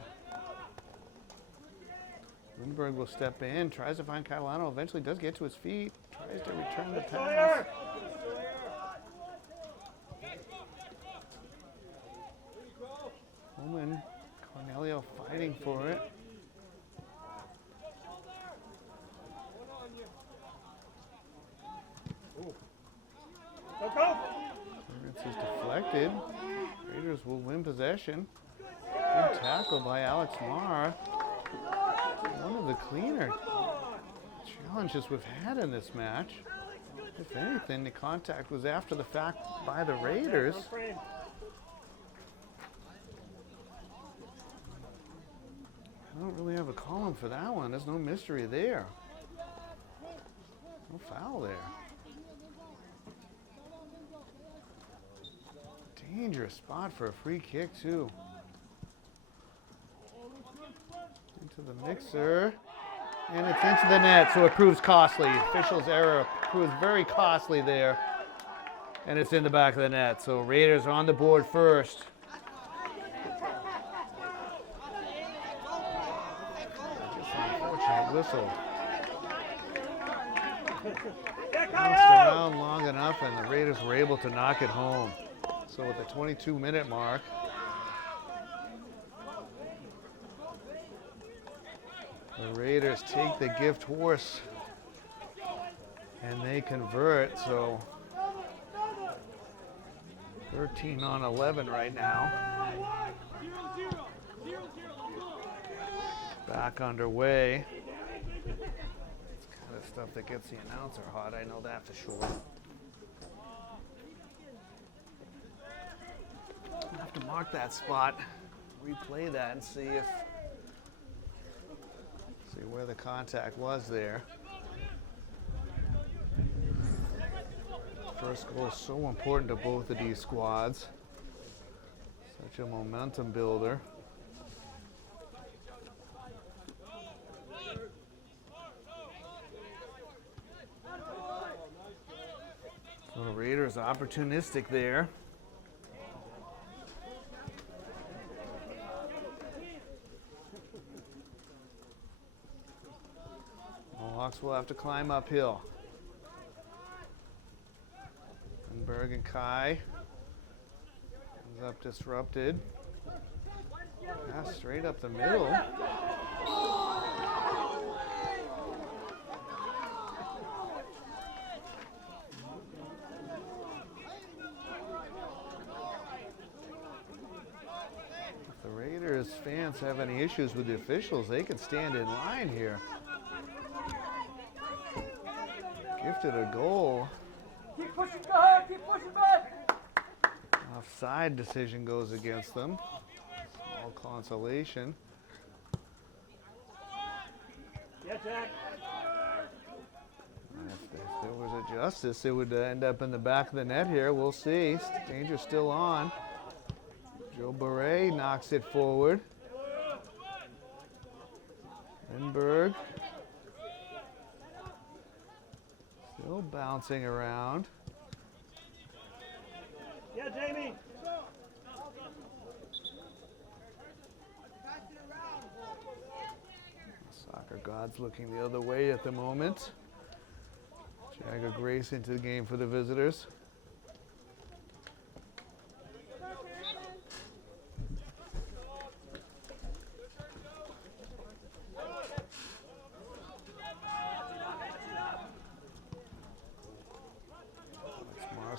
Lindbergh will step in, tries to find Catalano, eventually does get to his feet, tries to return the pass. Holman, Cornelio fighting for it. Clearance is deflected. Raiders will win possession. Good tackle by Alex Marr. One of the cleaner challenges we've had in this match. If anything, the contact was after the fact by the Raiders. I don't really have a column for that one. There's no mystery there. No foul there. Dangerous spot for a free kick, too. Into the mixer. And it's into the net, so it proves costly. Official's error proves very costly there. And it's in the back of the net, so Raiders are on the board first. Just an unfortunate whistle. Bounced around long enough, and the Raiders were able to knock it home. So at the 22-minute mark, the Raiders take the gift horse and they convert. So 13 on 11 right now. Back underway. It's kind of stuff that gets the announcer hot. I know that for sure. I'll have to mark that spot, replay that, and see where the contact was there. First goal is so important to both of these squads. Such a momentum builder. So the Raiders opportunistic there. Mohawks will have to climb uphill. And Berg and Kai ends up disrupted. Pass straight up the middle. If the Raiders fans have any issues with the officials, they can stand in line here. Gifted a goal. Keep pushing, go ahead, keep pushing back. Offside decision goes against them. Small consolation. Yeah, Jack. If there was a justice, it would end up in the back of the net here. We'll see. Danger's still on. Joe Beret knocks it forward. Lindbergh. Still bouncing around. Yeah, Jamie. Soccer gods looking the other way at the moment. Jagger Grace into the game for the visitors.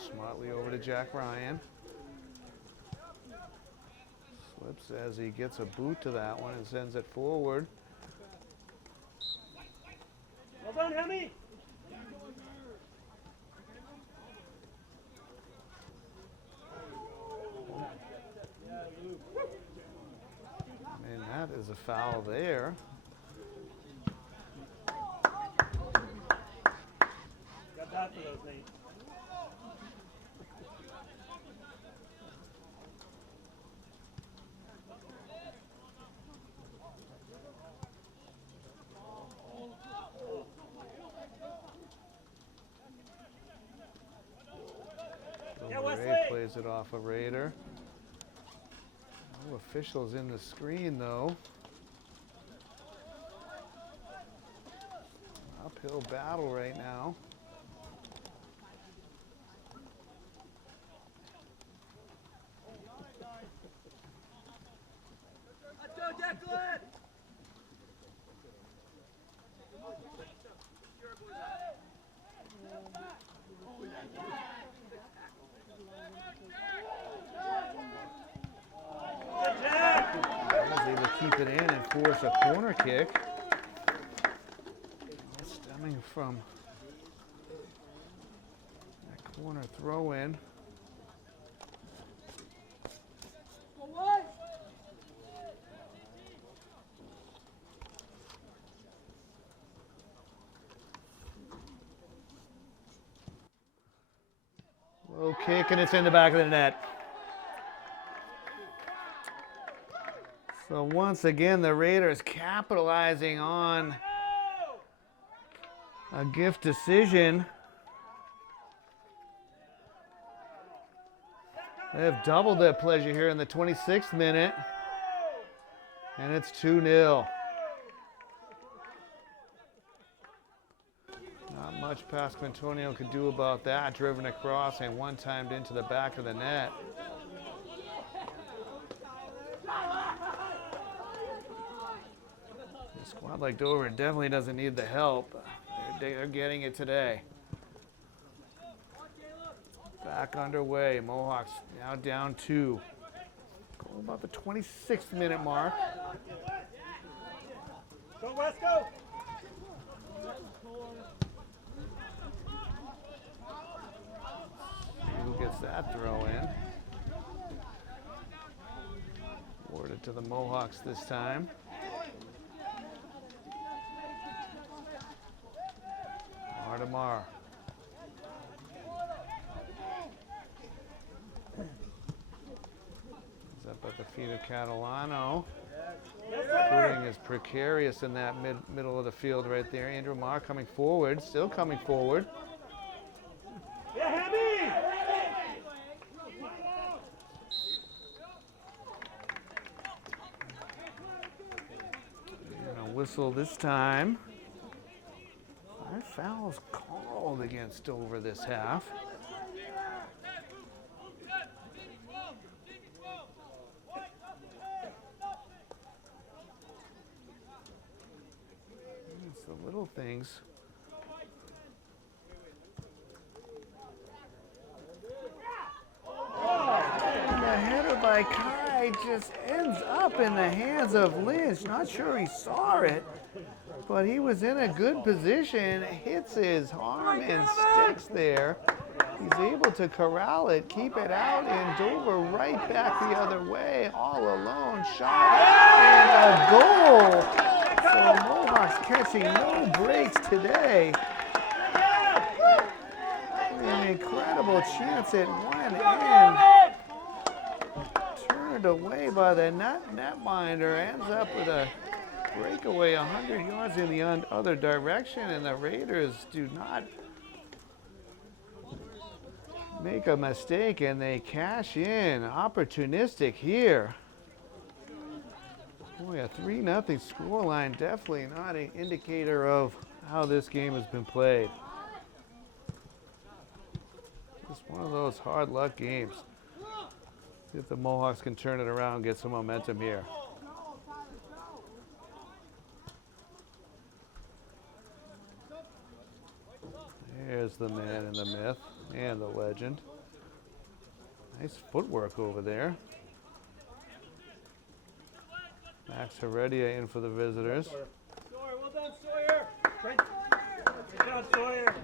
smartly over to Jack Ryan. Slips as he gets a boot to that one and sends it forward. Well done, Hemi! And that is a foul there. Got that for those, Nate. Ray plays it off a Raider. No officials in the screen though. Uphill battle right now. Let's go, Declan! Was able to keep it in and force a corner kick. Stemming from that corner throw in. Low kick and it's in the back of the net. So once again, the Raiders capitalizing on a gift decision. They have doubled their pleasure here in the 26th minute. And it's 2-0. Not much Pasquantonio could do about that. Driven across and one-timed into the back of the net. A squad like Dover definitely doesn't need the help. They're getting it today. Back underway. Mohawks now down 2. Going about the 26th minute mark. Go, West, go! See who gets that throw in. Awarded to the Mohawks this time. Artemar. He's up at the feet of Catalano. Footing is precarious in that middle of the field right there. Andrew Marr coming forward, still coming forward. Yeah, Hemi! And a whistle this time. 5 fouls called against Dover this half. It's the little things. And the header by Kai just ends up in the hands of Lynch. Not sure he saw it, but he was in a good position. Hits his arm and sticks there. He's able to corral it, keep it out, and Dover right back the other way, all alone. Shot and a goal. So Mohawks catching no breaks today. An incredible chance at one end. Turned away by the netminder. Ends up with a breakaway 100 yards in the other direction, and the Raiders do not make a mistake, and they cash in. Opportunistic here. Boy, a 3-0 scoreline, definitely not an indicator of how this game has been played. Just one of those hard luck games. See if the Mohawks can turn it around and get some momentum here. There's the man in the myth. And the legend. Nice footwork over there. Max Heredia in for the visitors. Sawyer, well done, Sawyer. Good job, Sawyer.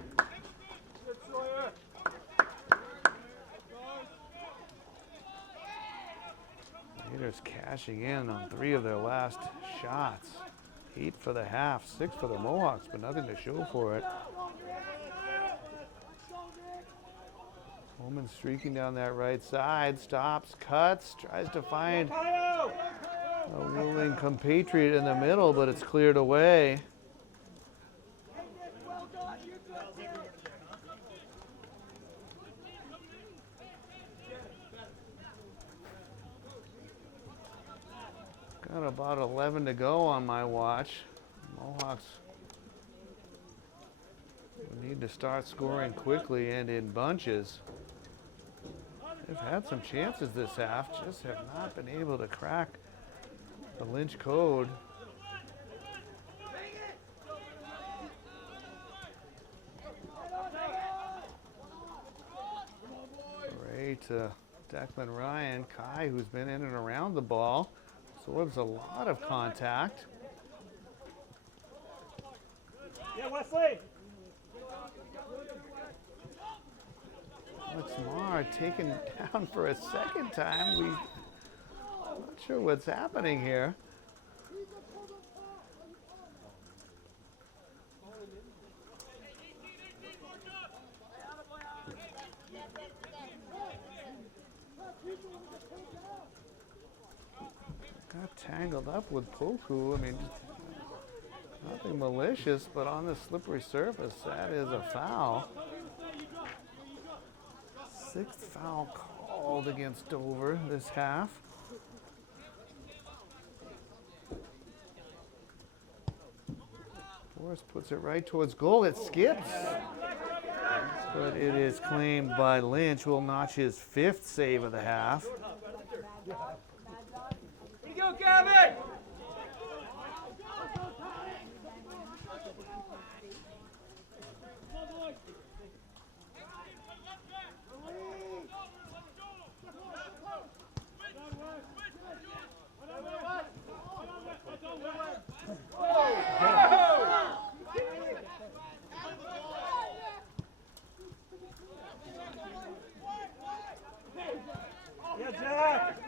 Good, Sawyer. Raiders cashing in on 3 of their last shots. 8 for the half, 6 for the Mohawks, but nothing to show for it. Holman streaking down that right side, stops, cuts, tries to find a willing compatriot in the middle, but it's cleared away. Got about 11 to go on my watch. Mohawks need to start scoring quickly and in bunches. They've had some chances this half, just have not been able to crack the Lynch code. Great Declan Ryan, Kai, who's been in and around the ball. Absorbs a lot of contact. Yeah, Wesley. Alex Marr taken down for a second time. Not sure what's happening here. Got tangled up with Poku. I mean, nothing malicious, but on the slippery surface, that is a foul. 6th foul called against Dover this half. Forrest puts it right towards goal. It skips, but it is claimed by Lynch. Will notch his 5th save of the half. Here you go, Gavin! Yeah, Jack.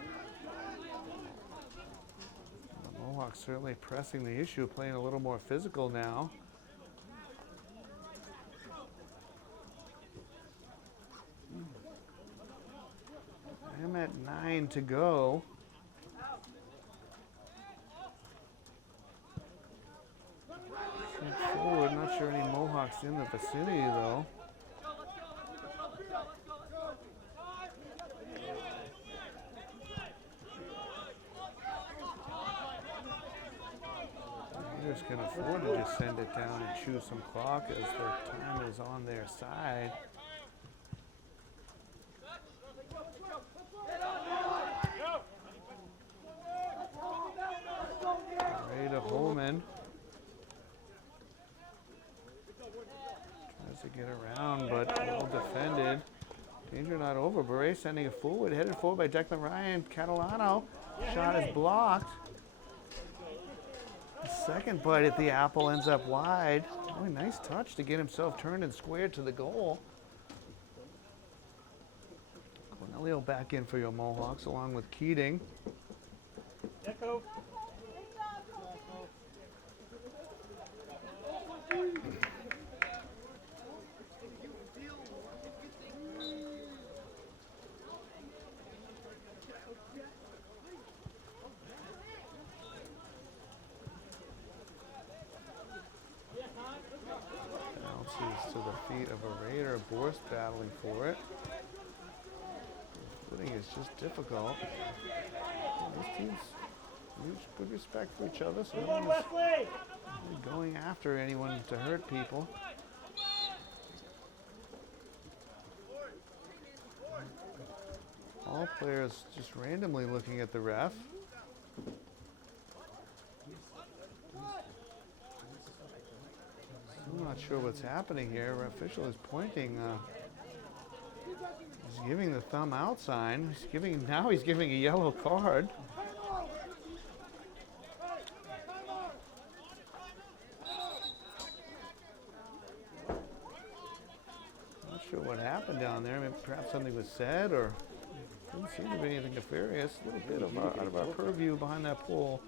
The Mohawks certainly pressing the issue, playing a little more physical now. I'm at 9 to go. Sent forward, not sure any Mohawks in the vicinity though. Raiders can afford to just send it down and chew some clock as their time is on their side. Right to Holman. Tries to get around, but well defended. Danger not over. Beret sending it forward, headed forward by Declan Ryan. Catalano. Shot is blocked. The second bite at the apple ends up wide. Oh, a nice touch to get himself turned and squared to the goal. Cornelio back in for your Mohawks along with Keating. Echo. Bounces to the feet of a Raider. Borst battling for it. Footing is just difficult. These teams use good respect for each other, so Come no on, one's Wesley. really going after anyone to hurt people. All players just randomly looking at the ref. I'm not sure what's happening here. Our official is pointing He's giving the thumb out sign. Now he's giving a yellow card. Not sure what happened down there. Maybe perhaps something was said, or didn't seem to be anything nefarious. A little bit out of our purview behind that pole.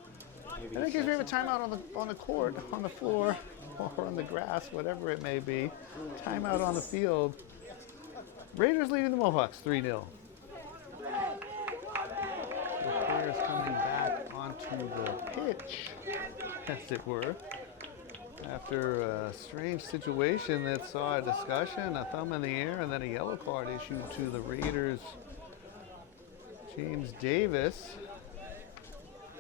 I think if we have a timeout on the court, on the floor, or on the grass, whatever it may be. Timeout on the field. Raiders leading the Mohawks 3-0. The players coming back onto the pitch, as it were, after a strange situation that saw a discussion, a thumb in the air, and then a yellow card issued to the Raiders' James Davis.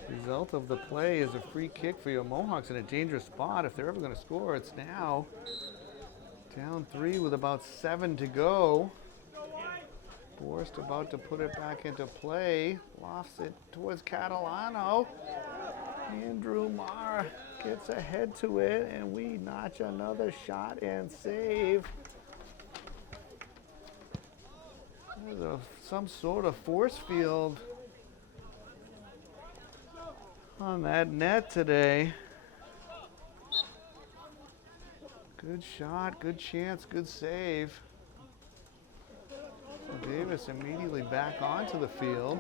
The result of the play is a free kick for your Mohawks in a dangerous spot. If they're ever going to score, it's now. Down 3 with about 7 to go. Borst about to put it back into play. Lofts it towards Catalano. Andrew Marr gets ahead to it, and we notch another shot and save. There's some sort of force field on that net today. Good shot, good chance, good save. So Davis immediately back onto the field.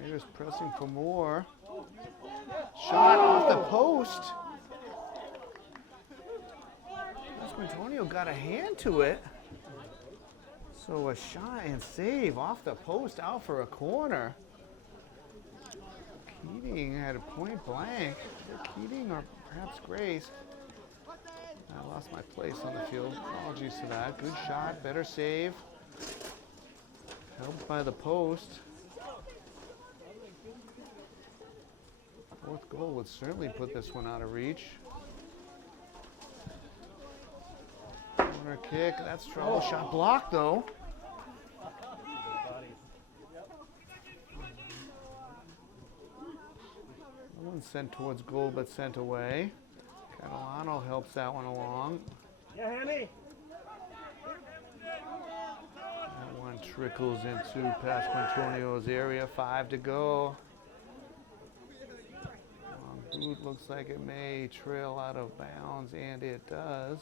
Raiders pressing for more. Shot off the post. Antonio got a hand to it. So a shot and save off the post out for a corner. Keating had a point blank. Keating or perhaps Grace. I lost my place on the field. Apologies to that. Good shot, better save. Helped by the post. Fourth goal would certainly put this one out of reach. Corner kick, that's trouble. Shot blocked though. That one sent towards goal but sent away. Catalano helps that one along. Yeah, Hammy. That one trickles into Pasquantonio's area. 5 to go. Long boot looks like it may trail out of bounds, and it does.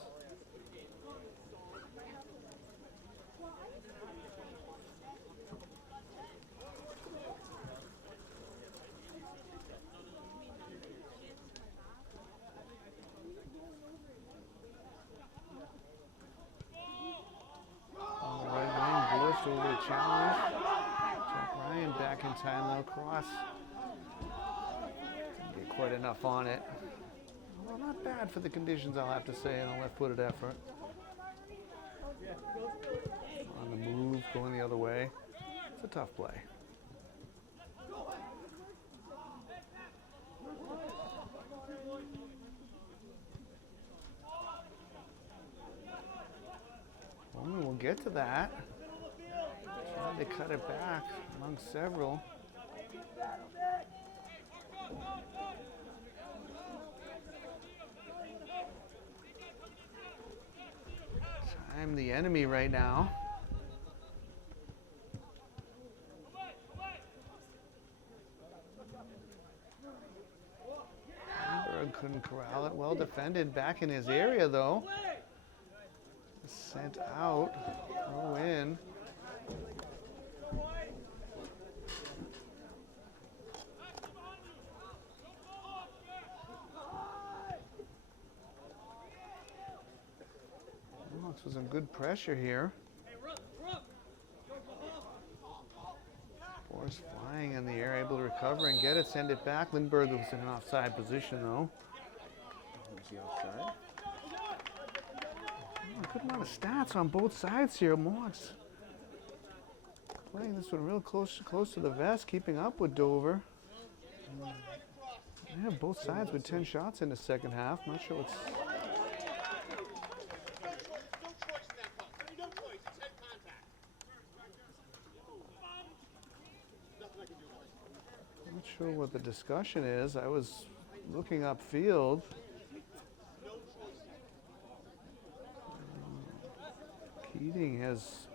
Over the challenge. Jack Ryan back in time, though. Cross. Didn't get quite enough on it. Well, not bad for the conditions, I'll have to say, in a left-footed effort. On the move, going the other way. It's a tough play. Well, we'll get to that. Trying to cut it back among several. Time the enemy right now. Hamburg couldn't corral it. Well defended back in his area though. Sent out. Throw in. This was some good pressure here. Force flying in the air, able to recover and get it, send it back. Lindbergh was in an offside position though. Was he offside? A good amount of stats on both sides here. Mohawks playing this one real close to the vest, keeping up with Dover. Yeah, both sides with 10 shots in the second half. Not sure what's Not sure what the discussion is. I was looking upfield. Keating has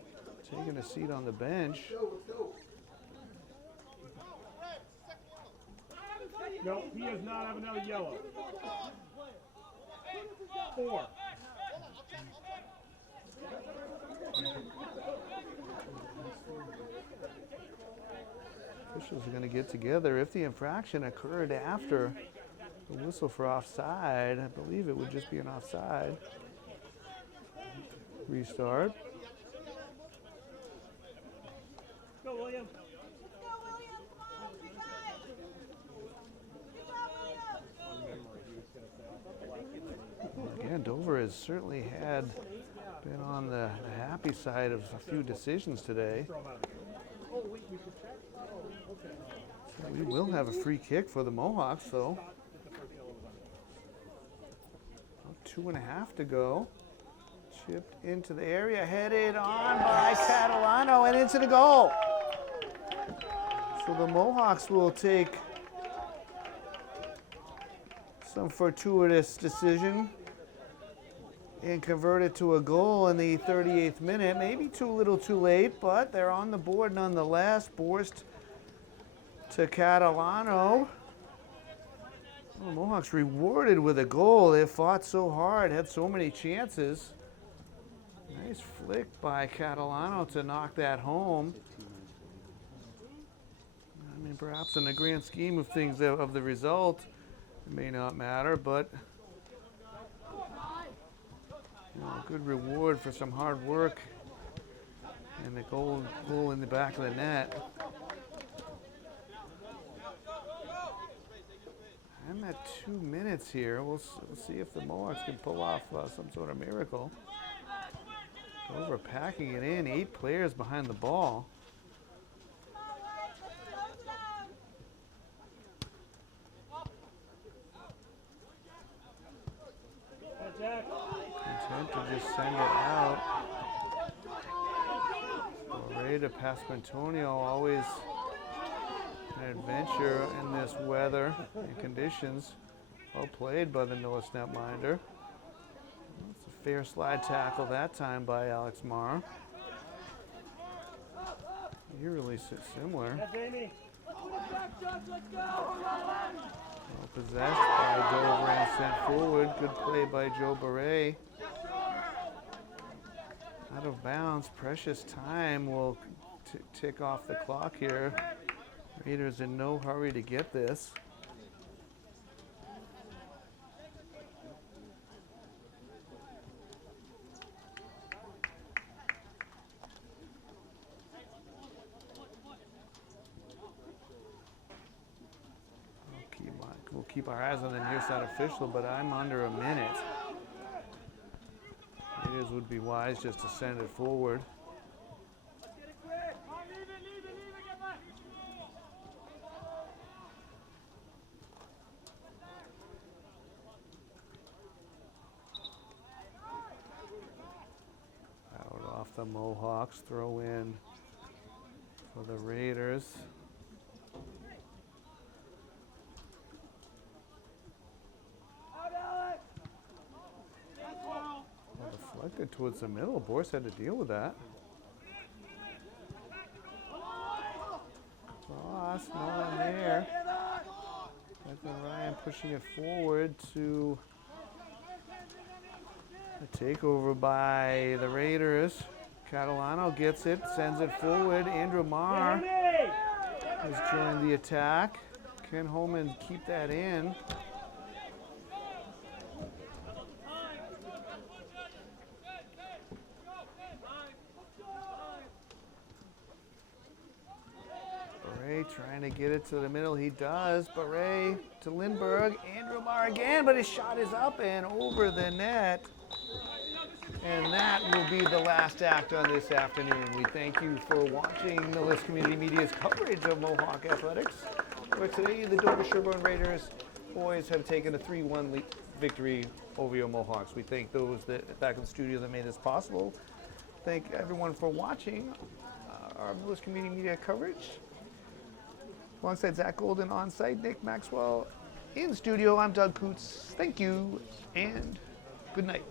taken a seat on the bench. No, he does not have another yellow. 4. Officials are going to get together. If the infraction occurred after the whistle for offside, I believe it would just be an offside. Restart. Go, William. Again, Dover has certainly been on the happy side of a few decisions today. So we will have a free kick for the Mohawks, though. 2.5 to go. Chipped into the area, headed on by Catalano and into the goal. So the Mohawks will take some fortuitous decision and convert it to a goal in the 38th minute. Maybe too little too late, but they're on the board nonetheless. Borst to Catalano. Well, Mohawks rewarded with a goal. They fought so hard, had so many chances. Nice flick by Catalano to knock that home. I mean, perhaps in the grand scheme of things, of the result, it may not matter, but good reward for some hard work and the goal in the back of the net. I'm at 2 minutes here. We'll see if the Mohawks can pull off some sort of miracle. Dover packing it in, 8 players behind the ball. Content to just send it out. Ready to pass Antonio, always an adventure in this weather and conditions. Well played by the Millis netminder. It's a fair slide tackle that time by Alex Marr. Eerily similar. Well possessed by Dover and sent forward. Good play by Joe Beret. Out of bounds, precious time will tick off the clock here. Raiders in no hurry to get this. We'll keep our eyes on the near side official, but I'm under a minute. Raiders would be wise just to send it forward. Out off the Mohawks, throw in for the Raiders. Deflected towards the middle. Borst had to deal with that. Cross, no one there. Ryan pushing it forward to a takeover by the Raiders. Catalano gets it, sends it forward. Andrew Marr has joined the attack. Can Holman keep that in? Trying to get it to the middle, he does. Beret to Lindbergh, Andrew Marr again, but his shot is up and over the net. And that will be the last act on this afternoon. We thank you for watching Millis Community Media's coverage of Mohawk Athletics, where today the Dover Sherborn Raiders boys have taken a 3-1 victory over your Mohawks. We thank those that back in the studio that made this possible. Thank everyone for watching our Millis Community Media coverage. Alongside Zach Golden on site, Nick Maxwell in studio. I'm Doug Coots. Thank you and good night.